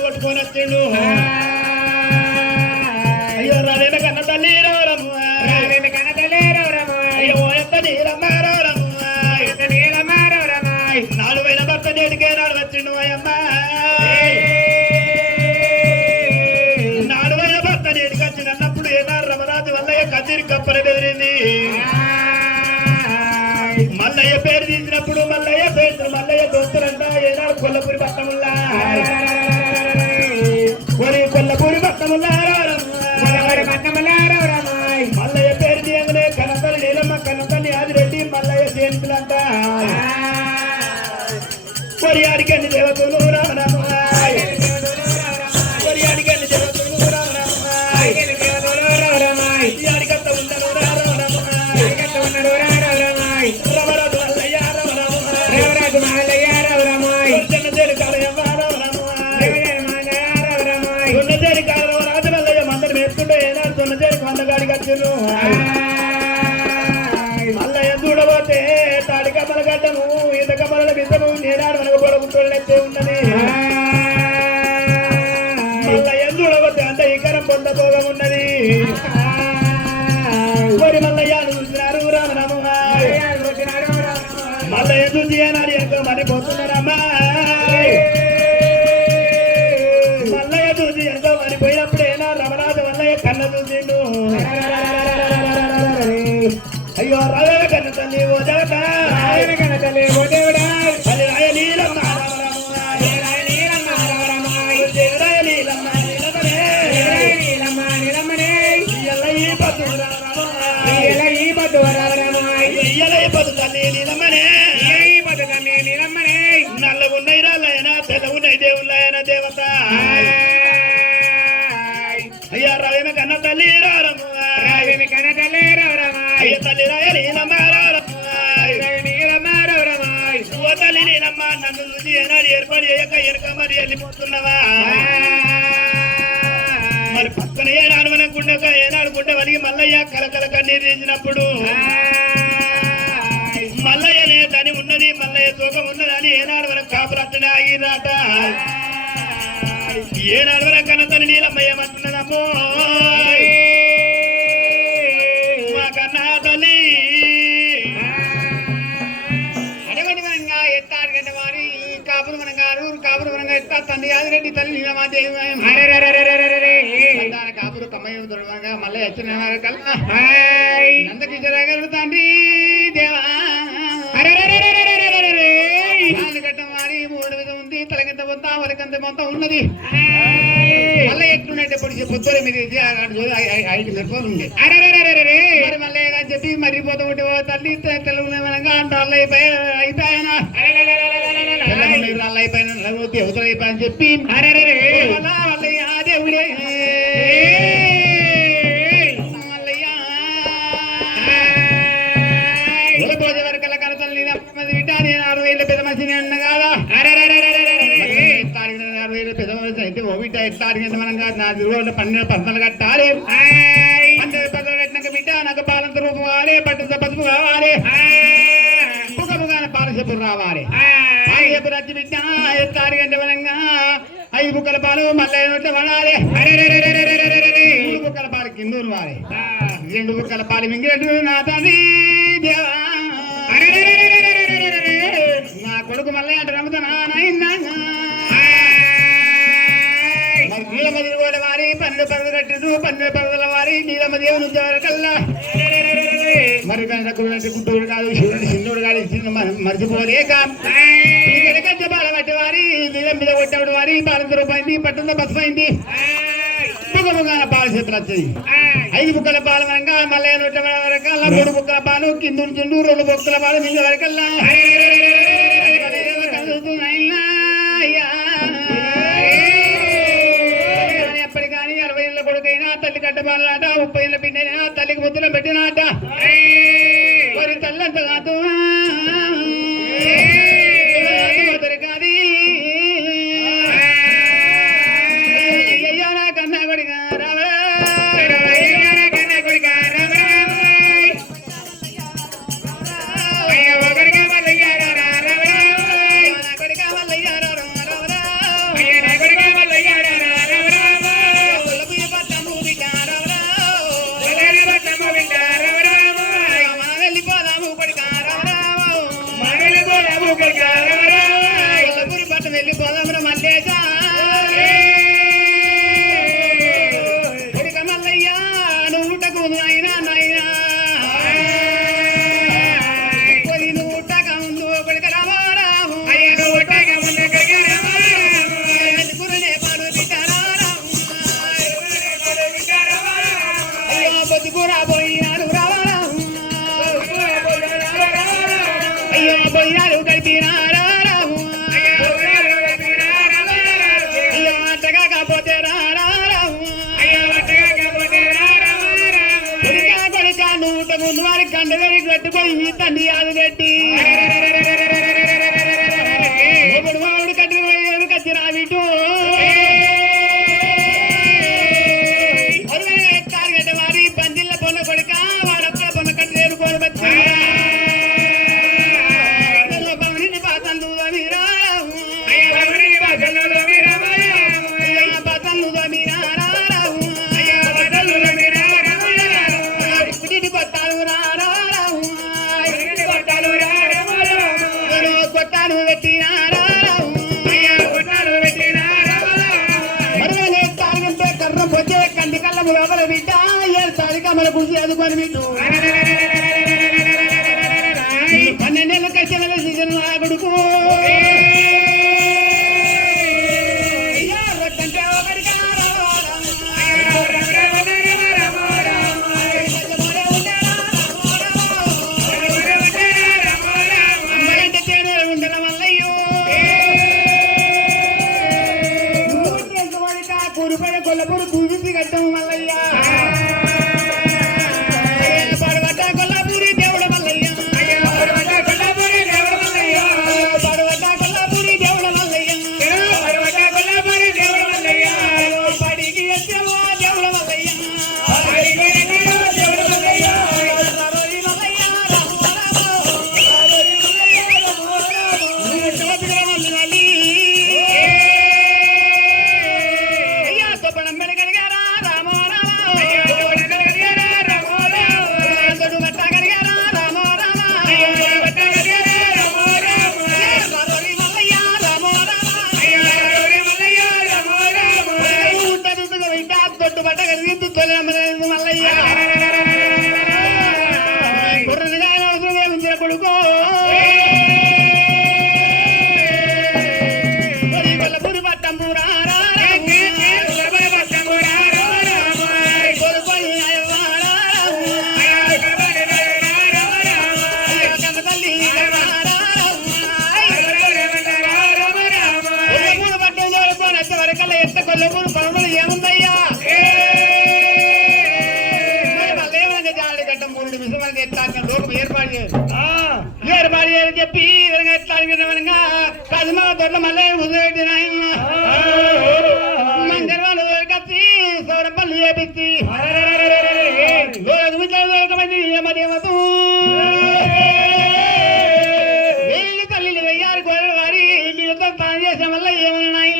కొట్టుకొని వచ్చిండు అయ్యో రాలేన కన్న తల్లి అయ్యో ఎంత నీలమ్మారమ్మాయి నాలుగైన భర్త నేటికే నాడు వచ్చిండు అయ్యమ్మ నాలుగైన భర్త నేటికి వచ్చినప్పుడు ఏనాడు రమరాజు వల్లయ్య కచేరి కప్పల బెదిరింది మల్లయ్య పేరు తీసినప్పుడు మల్లయ్య పేరు మల్లయ్య దోస్తులంట ఏనాడు కొల్లపూరి పట్టముల్లా కొల్లపూరి పట్టముల్లారాయ్ మల్లయ్య పేరు తీయగానే కనతల్లి నీలమ్మ కన్నతల్లి ఆదిరెడ్డి మల్లయ్య జయంతులంట కొరియాడికెళ్ళి దేవతలు రామరామాయ్ కొరియాడికెళ్ళి దేవతలు రామరామాయ్ ఆడికంత ఉండను రామరామాయ్ రమరాజు మల్లయ్య రామరామాయ్ చిన్నదేరు కాలయమ్మ రామరామాయ్ ఉన్నదేరి కాలం రాజు మల్లయ్య మందరు వేసుకుంటే ఏనాడు ఉన్నదేరికి వందగాడికి వచ్చిండు మల్లయ్య చూడబోతే తాడి కమ్మల గడ్డము ఈత కమ్మల బిద్దము నేనాడు మనకు పొడగుంటే ఉన్నది మల్లయ్య చూడబోతే అంటే ఈకరం పొందపోగా ఉన్నది మరి మల్లయ్య చూసినారు రామరామాయ్ మల్లయ్య చూసి ఏనాడు ఎంతో మరి పోతున్నారమ్మా మల్లయ్య చూసి ఎంతో మరి పోయినప్పుడు ఏనాడు రమరాజు మల్లయ్య కన్న చూసిండు అయ్యో రాయ కన్న తల్లి ఓ జగత కన్న తల్లి ఓ దేవుడా తల్లి రాయ నీలమ్మ నల్లగున్నాయి రాళ్ళయనా తెల్లగున్నాయి దేవుళ్ళయన దేవత అయ్యా రాయన కన్న తల్లి అయ్య తల్లి రాయ నీలమ్మ తల్లి నీలమ్మ నన్ను చూసి ఏనాడు ఏర్పాటు చేయక ఎనక మరి వెళ్ళిపోతున్నావా మరి పక్కన ఏనాడు మన గుండెక ఏనాడు గుండె వలిగి మల్లయ్య కలకల కన్నీరు తీసినప్పుడు మల్లయ్యనే తని ఉన్నది మల్లయ్య తూకం ఉన్నదని ఏనాడు వరకు కాపురత్తనే ఆగిరాట ఏనాడు వరకు కన్న తల్లి నీలమ్మ ఏమంటున్నదమ్మో మా కన్నా తల్లి అడవనివనంగా ఎత్తాడు వారి కాపురు మన గారు కాపురు మనంగా ఎత్తా తండ్రి ఆదిరెడ్డి తల్లి నీలమాదేవి కాపురు కమ్మయ్య దొరకగా మళ్ళీ వచ్చిన వారి కల్లా నందకిషోర్ తండ్రి దేవా కట్టం వారి మూడు మీద ఉంది తలకింత పొంత వరకంత మొత్తం ఉన్నది మళ్ళీ ఎట్లుండే పొద్దున మీద ఐదు సరిపోతుంది ఉంది మరి మళ్ళీ అని చెప్పి మరిపోతూ ఉంటే తల్లి తెలుగు అంటారు అయిపోయానా అయిపోయిన దేవతలు అయిపోయాని చెప్పి ఆ దేవుడే వరకల కడతల్లి ఆరు వేల పెద్ద మనిషిని అన్న కాదా పెద్ద మనిషి అయితే ఓబిట ఎట్లా అడిగింది మనం కాదు నా రోజులు 12 పర్సనలు కట్టాలి 12 పర్సనలు కట్టినాక బిడ్డ నాకు పాలంత రూపం కావాలి పట్టింత పసుపు కావాలి ముఖముగానే పాలసేపు రావాలి పాలసేపు రచ్చి బిడ్డ ఎట్లా అడిగంటే మనంగా 5 బుక్కల పాలు మళ్ళీ నోట్లో పడాలి 3 బుక్కల పాలు కిందూరు వాలి 2 బుక్కల పాలు మింగినట్టు నా తండ్రి దేవా నా కొడుకు మళ్ళీ అంటే రమ్ముతానా నీలమ తిరుగుల వారి 12 పరులు కట్టిండు 12 పరుల వారి నీలమ దేవుని కల్లా మరి గుడ్డోడు కాదు శివుడు చిన్నోడు కాదు మర్చిపోలేక బాల కట్టి వారి నీలం మీద కొట్టేవాడు వారి 12 రూపాయింది పట్టుంద బస్సు అయింది ముఖముగా పాలు చేతులు వచ్చాయి 5 బుక్కల పాలు వరంగా మళ్ళీ 100 వరకల్లా 3 బుక్కల పాలు కింద చుండు 2 బుక్కల పాలు మిగ వరకల్లా ఎప్పటికాని 60 ఏళ్ళ కొడుకైనా తల్లి కట్టబాలట 30 ఏళ్ళ బిడ్డైనా తల్లికి ముద్దులు పెట్టినాట మరి తల్లంత కాదు కాదు అయ్యా నా కన్నా కొడుక రావా వెళ్ళిపోదాం మల్లేజా కొడుక మల్లయ్యా నువ్వుటకు నాయనా నాయనా కొడి నువ్వుటక ముందు కొడుక రామారాము గురునే పాడు అయ్యో బతుకురా పోయినాడు రామారాము అయ్యో పోయినాడు గడిపినాడా ముందు వారికి కండవేరి కట్టుకొని తండ్రి ఆదు పెట్టి వాడు కట్టిన కచ్చి రావిటు తారగడ్డ వారి పందిళ్ళ పొన్న కొడుక వాడప్పుల పొన్న కట్టి నేర్చుకొని వచ్చి పాతందు కొట్టాను పెట్టినారా తాగంటే కర్రం పొచ్చే కంది కళ్ళము లోపల బిడ్డ ఏడు కమల కుర్చి అదుకొని బిడ్డు 12 ఏళ్ళ కచ్చిన సీజన్ ఆ కొడుకు కొల్లపూరు పూజించి కట్టం మల్లయ్యా పడవట కొల్లాపూరి దేవుడ మల్లయ్య పడవట కొల్లాపూరి దేవుడ మల్లయ్య పడికి వచ్చేవో దేవుడ మల్లయ్య కొడుకో కొల్లపూరి పట్టం పూరా వరకల్లా ఎంత కొల్లపూరు పనులు ఏముందయ్యా జాలి గడ్డం 3 నిమిషాలు ఎట్లా లోకం ఏర్పాటు చేయని చెప్పి ఎట్లా విధంగా కదిమా తోట మళ్ళీ ఉదయటి మంగళవాళ్ళు వచ్చి సౌరపల్లి చేపించి ఏమదేమతూ వెళ్ళి తల్లి వెయ్యారు గొర్రెలు వారి వీళ్ళతో తాను చేసిన వల్ల ఏమున్నాయి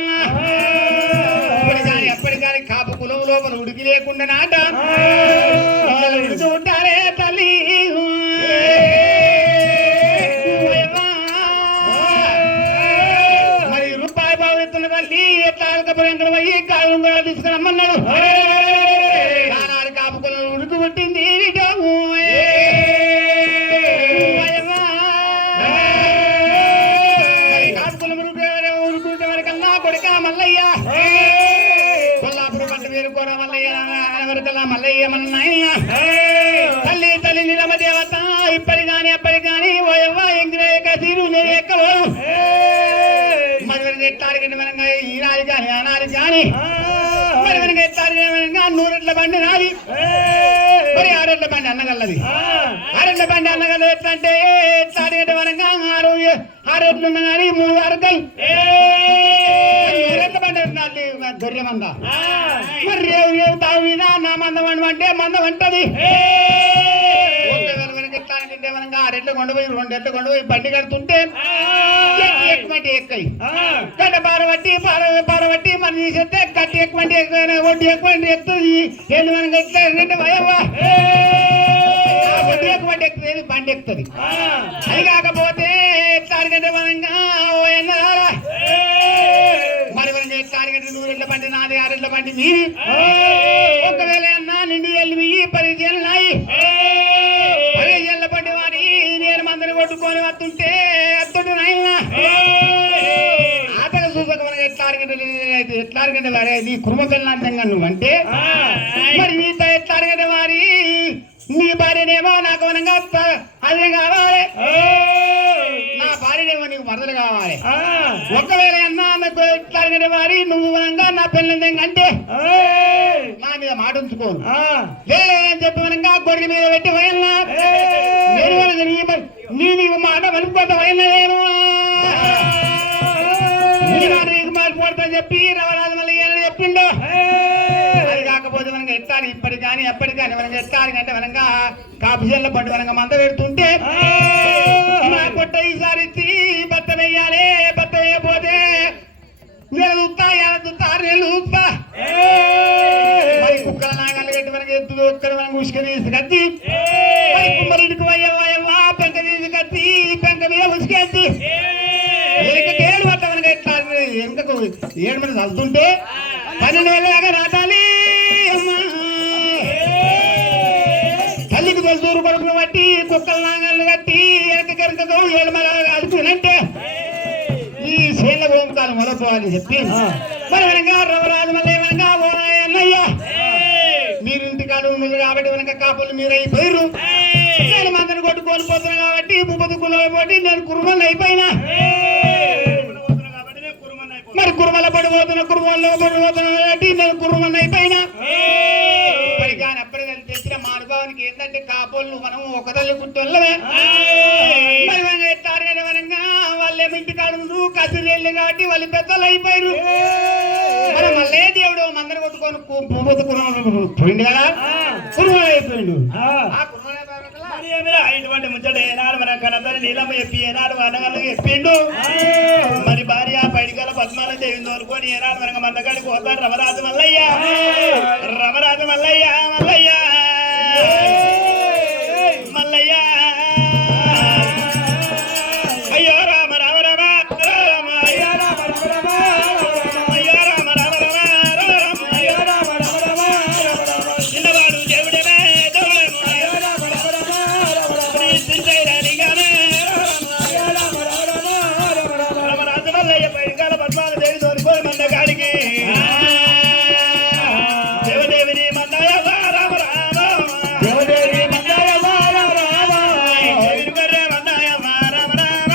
ఎప్పటికాని కాపు కులం లోపల ఉడికి లేకుండా నాట ఉడుతూ ఉంటారే తల్లి మరి రూపాయి బాబు ఎత్తున్న తల్లి ఎట్లా వెంకట పోయి కాలం కూడా తీసుకురమ్మన్నాడు ఆనాడు కాపు కులం ఉడుకు పుట్టింది కాపు కులం ఉడుకుంటే వరకన్నా కొడుక మల్లయ్య కొల్లాపురం పంట వేరుకోరా మల్లయ్య ఆరెండ్ల బండి అన్నగల్లది ఆరెండ్ల బండి అన్నగల్ల ఎట్లా అంటే తాడిగడ్డ వరంగా ఆరెట్లు ఉన్నా కానీ 3 అరకలు రెండ్ల బండి గొర్రెమంద మరి రేవు రేవు తావు మీద నా మందం అంటే మందం అంటది రెట్లు కొండపోయి 2 ఎట్లు కొండపోయి బండి కడుతుంటే ఎక్కువంటి ఎక్కయి గడ్డ పారబట్టి మనం తీసేస్తే కట్టి ఎక్కువంటి ఒడ్డు ఎక్కువంటి ఎక్కుతుంది ఏంటి మనకి ఎక్కుతుంది భయవా ఒడ్డు ఎక్కువంటి ఎక్కుతుంది బండి ఎక్కుతుంది అది కాకపోతే ఎట్లాడికంటే మనంగా మరి మనకి ఎట్లాడికంటే 100 ఎట్ల బండి నాది 6 ఎట్ల బండి మీది ఒకవేళ అన్నా నిండి వెళ్ళి 10 నాయి 10 ఏళ్ళ బండి వాడి నేను మందని కొట్టుకొని వస్తుంటే అత్తుంటే నాయన ఆతగా చూసక మనకి ఎట్లా అడగంటే వారే నీ కుటుంబంగా నువ్వంటే మరి నీతో ఎట్లా అడగంటే వారి నీ భార్యనేమో నాకు వనంగా అదే కావాలి నా భార్యనేమో నీకు మరదలు కావాలి ఒకవేళ అన్నా నాకు ఎట్లా అడగంటే వారి నువ్వు వనంగా నా పెళ్ళి అంటే నా మీద మాట ఉంచుకోను లేదని చెప్పి వనంగా గొర్రెల మీద పెట్టి వయల్నా నేను మాట వలిపోత వయలేను మారిపోతా చెప్పి రవరాజు మళ్ళీ చెప్పిండు అది కాకపోతే మనకి ఎత్తాలి ఇప్పటి కానీ ఎప్పటి కానీ మనకి ఎత్తాలి అంటే మనగా కాపుజల్ల పట్టు మనగా మంద పెడుతుంటే నా పొట్ట ఈసారి భర్త వేయాలి భర్త వేయకపోతే నేను చూస్తా 6 నెలలు చూస్తా మరి కుక్కల నాగాలు కట్టి మనకి ఎత్తు ఒక్కరు మనం ఉసుక తీసుకొచ్చి మరి ఇంటికి వయ్యవా పెంక తీసుకొచ్చి పెంక మీద ఉసుకెత్తి ఏడు పట్ట మనకి ఎట్లా వెనుకకు 7 మంది చదువుతుంటే 12 నెలలాగా రాటాలి తల్లికి దూరు కొడుకును బట్టి కుక్కల నాగాలను కట్టి వెనకకెరకతో 7 మంది అడుగునంటే ఈ శైల గోముకాలు మొదలుపోవాలని చెప్పి మరి వెనక రవరాజు మళ్ళీ వెనక అన్నయ్య మీరు ఇంటికాడు ఉన్నది కాబట్టి వెనక కాపులు మీరు అయిపోయారు నేను మందని కొట్టుకొని పోతున్నా కాబట్టి బుబ్బదుకులో పోటీ నేను కురుమలు అయిపోయినా మరి కురుమల పడిపోతున్నా కురుమల్లో పడిపోతున్నా కాబట్టి నేను కురుమలు అయిపోయినా మరి కానీ అప్పటి తెచ్చిన మానుభావానికి ఏంటంటే కాపులు మనం ఒక తల్లి కుట్టోళ్ళమే మరి ఎట్టారు వనంగా వాళ్ళేమో ఇంటికాడు కసిరెళ్ళు కాబట్టి వాళ్ళు పెద్దలు అయిపోయారు మరి మళ్ళీ దేవుడు మందరు కొట్టుకొని పోయిండు కదా కురుమలు అయిపోయిండు ఇటువంటి ముచ్చట ఏనాడు మన కనతని నీలమ్మ చెప్పి ఏనాడు వనగలు చెప్పిండు మరి భార్య పైడికల పద్మాల దేవిని తోలుకొని ఏనాడు మనకు మందకాడికి పోతాడు రమరాజు మల్లయ్య రమరాజు మల్లయ్య మల్లయ్య మల్లయ్య అయ్యో రామ రామ రామ రామ అయ్యో రామ రామ రామ అయ్యో రామ రామ రామ రామ అయ్యో రామ రామ రామ చిన్నవాడు దేవుడేనే దేవుడేమో అయ్యో రామ రామ రామ రమరాజు మల్లయ్య పైడికాల పద్మాల దేవి తోలుకొని మందకాడికి దేవదేవిని మందాయ రామ రామ దేవదేవి మందాయ రామ రామ దేవిని గర్రె మందాయ రామ రామ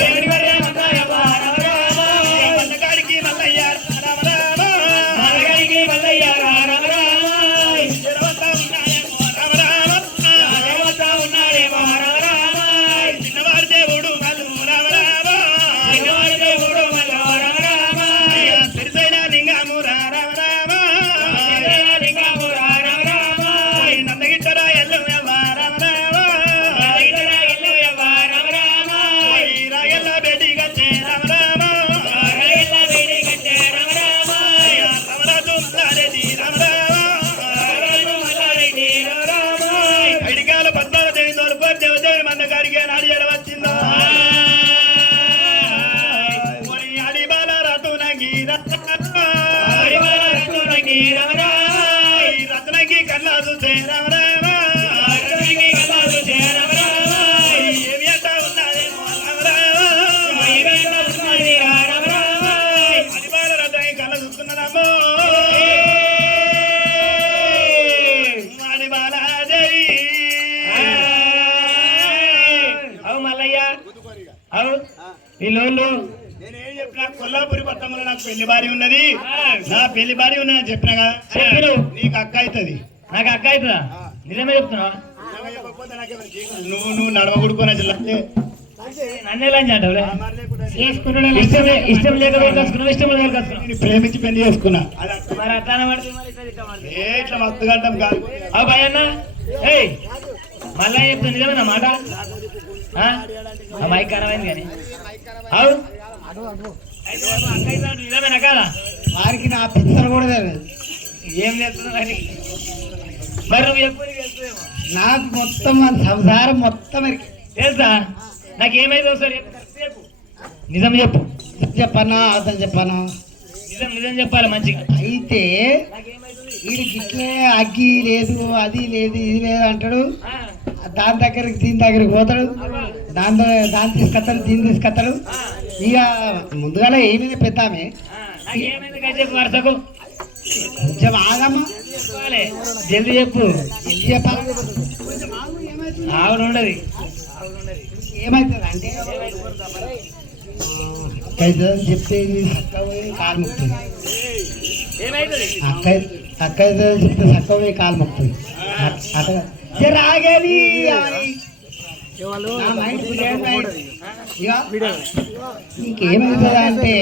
దేవిని గర్రె మందాయ రామ రామ మందకాడికి మల్లయ్య రామ రామ మందకాడికి మల్లయ్య రామ రామ దేవత ఉన్నాయేమో రామ రామ దేవత ఉన్నాయేమో రామ రామ చిన్నవాడి దేవుడు మల్లు రామ రామ చిన్నవాడి దేవుడు మల్లు రామ రామ పెరిసైన లింగము రామ రామ లింగము రామ రామ నందగిట్టర ఎల్లు రామ రామ నందగిట్టర ఎల్లు రామ రామ రాయల్ల బేటి గచ్చే రామ రామ రాయల్ల బేటి గచ్చే రామ రామ రమరాజు మల్లారెడ్డి రామ రామ రమరాజు మల్లారెడ్డి రామ రామ పైడికాల పద్మాల దేవి తోలుకొని దేవదేవి మందకాడికి నాడు ఎడవచ్చిందో అడిబాల రతునగి రత్నకి కళ్ళ చూసే రామ రామ రత్నకి కళ్ళ చూసే రామ రామ ఏమి అంట ఉన్నదేమో రామ రామ అడిబాల రత్నకి కళ్ళ చూస్తున్నదమ్మో అడిబాలాదేవి అవు మల్లయ్య అవు వీళ్ళు నేనేం చెప్పినా కొల్లాపురి పట్టణంలో నాకు పెళ్లి భార్య ఉన్నది నా పెళ్లి భార్య ఉన్నదని చెప్పినగా చెప్పిన నీకు అక్క అవుతుంది నాకు అక్క అవుతుందా నిజమే చెప్తున్నావా? నువ్వు నడవకూడుకోనా నన్నే లంచ్ అంటావులే. ఇష్టం లేక కలుసుకున్నావు, ఇష్టం లేక కలుసుకున్నావు. ప్రేమించి పెళ్లి చేసుకున్నా. మరి అట్లా పడుతుంది, మరి ఇట్లా పడుతుంది. ఇట్లా మత్తు గంటం కాదు. అవు భయ అన్న, ఏయ్ మళ్ళా చెప్తా నిజమేనా మాట? ఆ మైక్ ఖరాబైంది కానీ అవు నిజమేనా కాదా? వారికి నా పిచ్చలు కూడా తెలియదు. ఏం చేస్తున్నావు మరి? మరి నువ్వు ఎప్పుడు వెళ్తావేమో నాకు మొత్తం మన సంసారం మొత్తం తెలుసా? నాకేమైంది ఒకసారి చెప్పు. నిజం చెప్పు. చెప్పన్నా అతను చెప్పాను. నిజం నిజం చెప్పాలి మంచిగా. అయితే వీడికి ఇట్లే అగ్గి లేదు, అది లేదు, ఇది లేదు అంటాడు. దాని దగ్గరికి దీని దగ్గరికి పోతాడు, దాన్ని తీసుకొస్తాడు, దీన్ని తీసుకొస్తాడు. ఇక ముందుగా ఏమైంది పెద్ద ఆమె నాకేమైంది కాసేపు వరుసకు కొంచెం ఆగమ్మా, చెప్పాలి, జల్దీ చెప్పు. ఎందుకు చెప్పాలి? ఆవును ఉండదు. ఏమవుతుంది అంటే చెప్తే కాలు ముక్తుంది, అక్క చెప్తే చక్కగా కాలు ముక్తుంది. అట్లా రాగేది నీకేమవుతుంది అంటే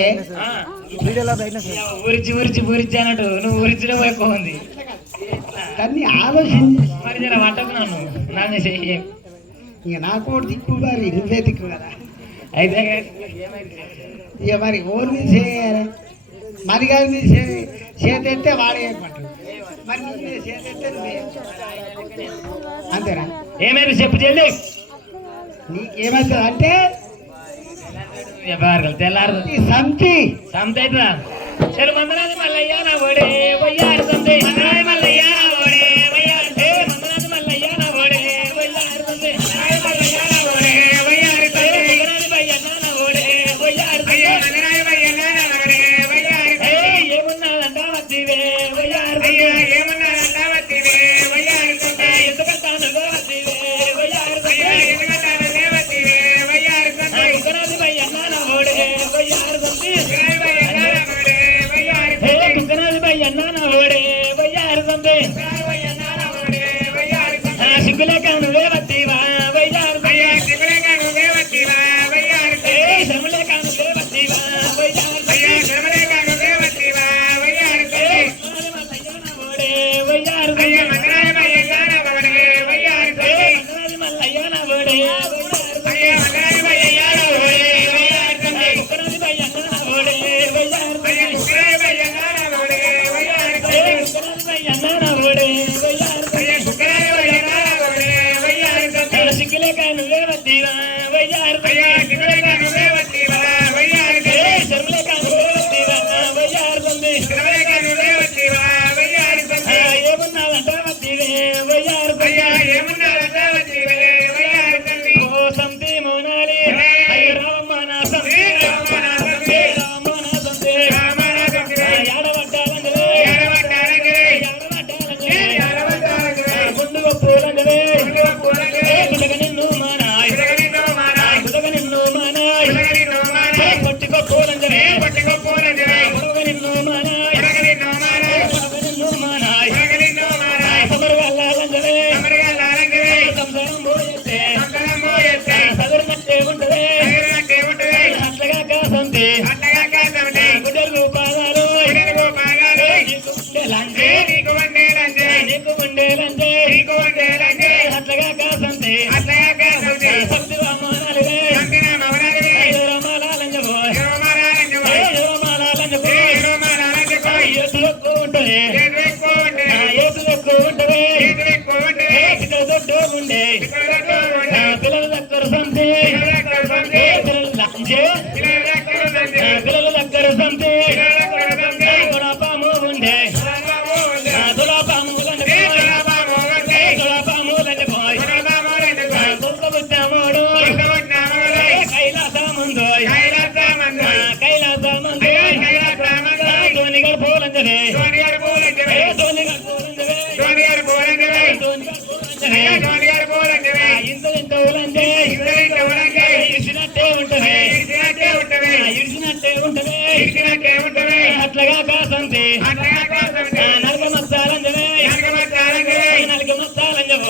ఊరిచి ఊరిచి ఊరిచి అన్నట్టు నువ్వు ఊరిచిలో పోయింది. దాన్ని ఆలోచించి మరి జర పట్టకు నన్ను, నన్ను చెయ్యి. ఇక నాకు కూడా దిక్కు మరి నువ్వే దిక్కు కదా. అయితే ఇక మరి ఓన్లీ చేయాలి మరి కాదు, నీ చేతి ఎత్తే వాడే పట్టు, మరి నువ్వే చేతి ఎత్తే నువ్వే అంతేనా? ఏమైంది చెప్పు చెల్లి. నీకేమవుతుంది అంటే తెల్లారు సంతి సంత అవుతుందా? చెరు మందనాది మల్లయ్య నా ఓడే వయ్యారు సంతే, మల్లయ్య నా ఓడే వయ్యారు, మందనాది మల్లయ్య నా ఓడే వయ్యారు సంతే, మల్లయ్య నా ఓడే వయ్యారు సంతే, మందనాది భయ్యన్న నా ఓడే వయ్యారు సంతే, మందనాది భయ్యన్న నా ఓడే వయ్యారు సంతే, ఏమున్నాదంట వత్తివే వయ్యారు సంతే, ఏమున్నాదంట వత్తివే వయ్యారు సంతే, ఎందుకంటాను వత్తివే వయ్యారు సంతే, ఎందుకంటాను వత్తివే వయ్యారు సంతే, మందనాది భయ్యన్న నా ఓడే వయ్యారు సంతే, సిగ్గులే కాను వత్తివా వయ్యారు శ్రమలే కాను వత్తివా మల్లయ్య నా ఓడే సిగ్గులే కాను వత్తివా వయ్యారు శర్మలే కాను వత్తివా వయ్యారు ఏమున్నాదంట వత్తివే వయ్యారు ఓ సంతి మౌనాలి రామమ్మ నా సంతి రామమ్మ నా సంతి గుండుగ పూలంజవే నిన్ను మానాయ్ నిన్ను మానాయ్ పట్టికో పూలంజవే నిన్ను మానాయ్ నిన్ను మానాయ్ సమరు వల్లంజవే సంసారం మోయతే సదరినట్టే ఉంటదే అట్లగా కాసంతే గుడ్డలు పాదాలు నీకు వండేలంటే అట్లగా కాసంతే సబ్ది రామాలే రామాలంజపోయి ఎత్తులు ఎక్కువ ఉంటుంది, ఎత్తులు ఎక్కువ ఉంటుంది, ఇక్కడ దొడ్డు ఉండే పిల్లల దగ్గర సంతే, పిల్లలు లంచే పిల్లల దగ్గర సంతే గుణపాము ఉండే దులాపాము దులాపాములంటే దుర్గబుద్ధామోడు కైలాసముందో కైలాసముందో ధోనిగడు పోలంజరే ధోనిగడు పోలంజరే ఇంత ఇంత ఉలంజే ఇరిసినట్టే ఉంటది ఇరిసినట్టే ఉంటది అట్లగా కాసంతే నలగ మత్తాలంజవే నలగ మత్తాలంజవే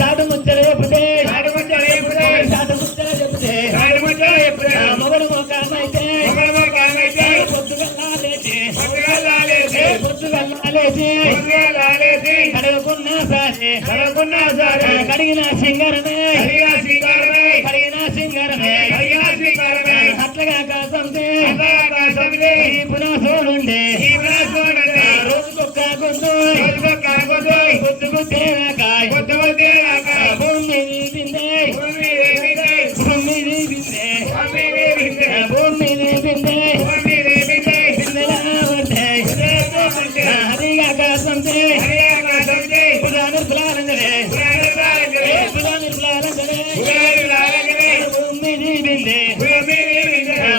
సాటు ముచ్చలు చెప్తే మొగడు మోకామైతే పొద్దుగల్లాలేసి కడుగుకున్నా సరే కడిగిన సింగరమే అట్లగా కాసంతే పునసోడుండే రోజుకొక్క గుద్దు గుద్దుగుద్దేకాయ భూమి బిందే హరిగా కాసంతే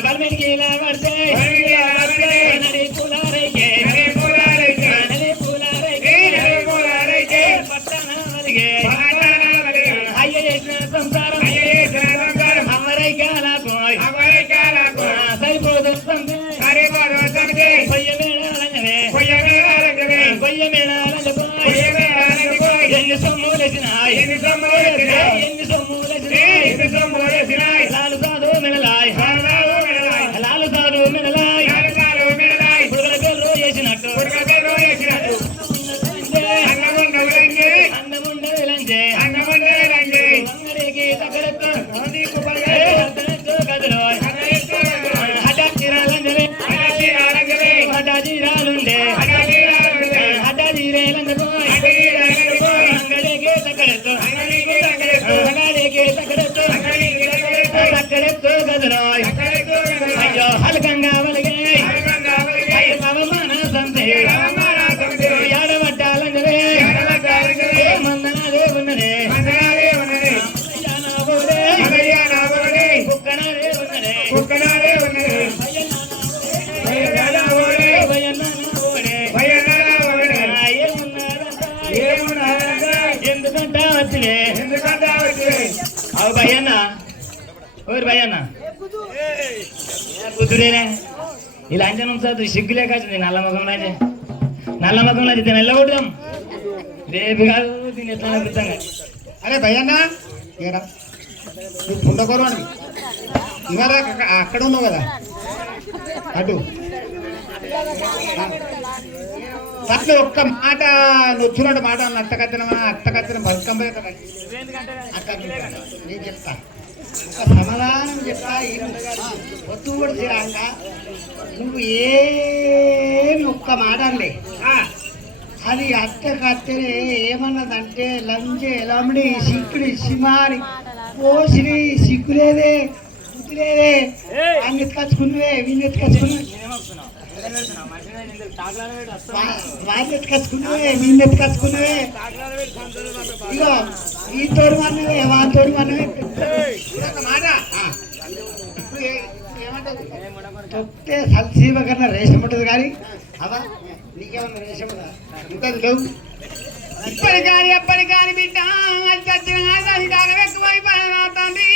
బల్మికి పడితే నడి పూలారైకే పట్టణాలిగే అయ్య చేసిన సంసారం అమరైకాలకు సరిపోదు కొయ్య మేళాలంజనే ఎన్ని సొమ్ములేసినాయి లాలు సాధు మినలాయ్ పురుగుల పేరు చేసినట్టు అన్నముండలంజే అంగడికి తగ్గడెత్తు గదిలో హఠాచీరాలంజలే హఠాచీరాలుండే హఠాచీరేలందుకు అంగడికి తగ్గడెత్తు తగ్గడెత్తు గదిలో అయ్యో హల్కంగా వలిగే పవమాన సంతే ఏడబట్టాలంజలే మందనాదే ఉన్నదే కుక్కనాదే ఉన్నదే ఎందుకంటా వచ్చిలే అవు భయ్యన్న ఓరు భయ్యన్న కుదురేనే ఇలా అంచనం చదువు సిగ్గులే కాదు నల్ల ముఖంలో అయితే నెల్లగొడదాం రేపు కాదు దీన్ని ఎట్లా అనిపిస్తాం. అరే భయ్యన్న నువ్వు పుండకూరు అని ఇవాళ అక్కడ ఉన్నావు కదా అటు అట్లా ఒక్క మాట నొచ్చున్నట్టు మాట అత్తకత్తిన బతుకమ్మ నేను చెప్తా ఒక సమాధానం చెప్తా పొత్తు కూడా చేయాల నువ్వు ఏమి ఒక్క మాట అనలే అది అత్తకత్తెనే ఏమన్నదంటే లంజే లమ్డి సిక్కుడి సిమారి పోసిరి సిగ్గులేదే బుద్ధిలేదే అన్ని ఎత్తుకొచ్చుకున్నావే వీళ్ళు ఎత్తుకొచ్చుకున్నావే వాళ్ళు ఎత్తుకొచ్చుకున్నావే వీళ్ళు ఎత్తుకొచ్చుకున్నావే ఇగో ఈ తోడు అన్నవే వాళ్ళ తోడు అన్నవే మాట ఇప్పుడు ఏమంటావు తొక్కితే సల్సీమ కన్నా రేషం ఉంటుంది కానీ అవా నీకేమన్నా రేషం ఉంటుంది లేవు ఎప్పటి కానీ బిడ్డ చచ్చిన ఎక్కువైపోయినా తండ్రి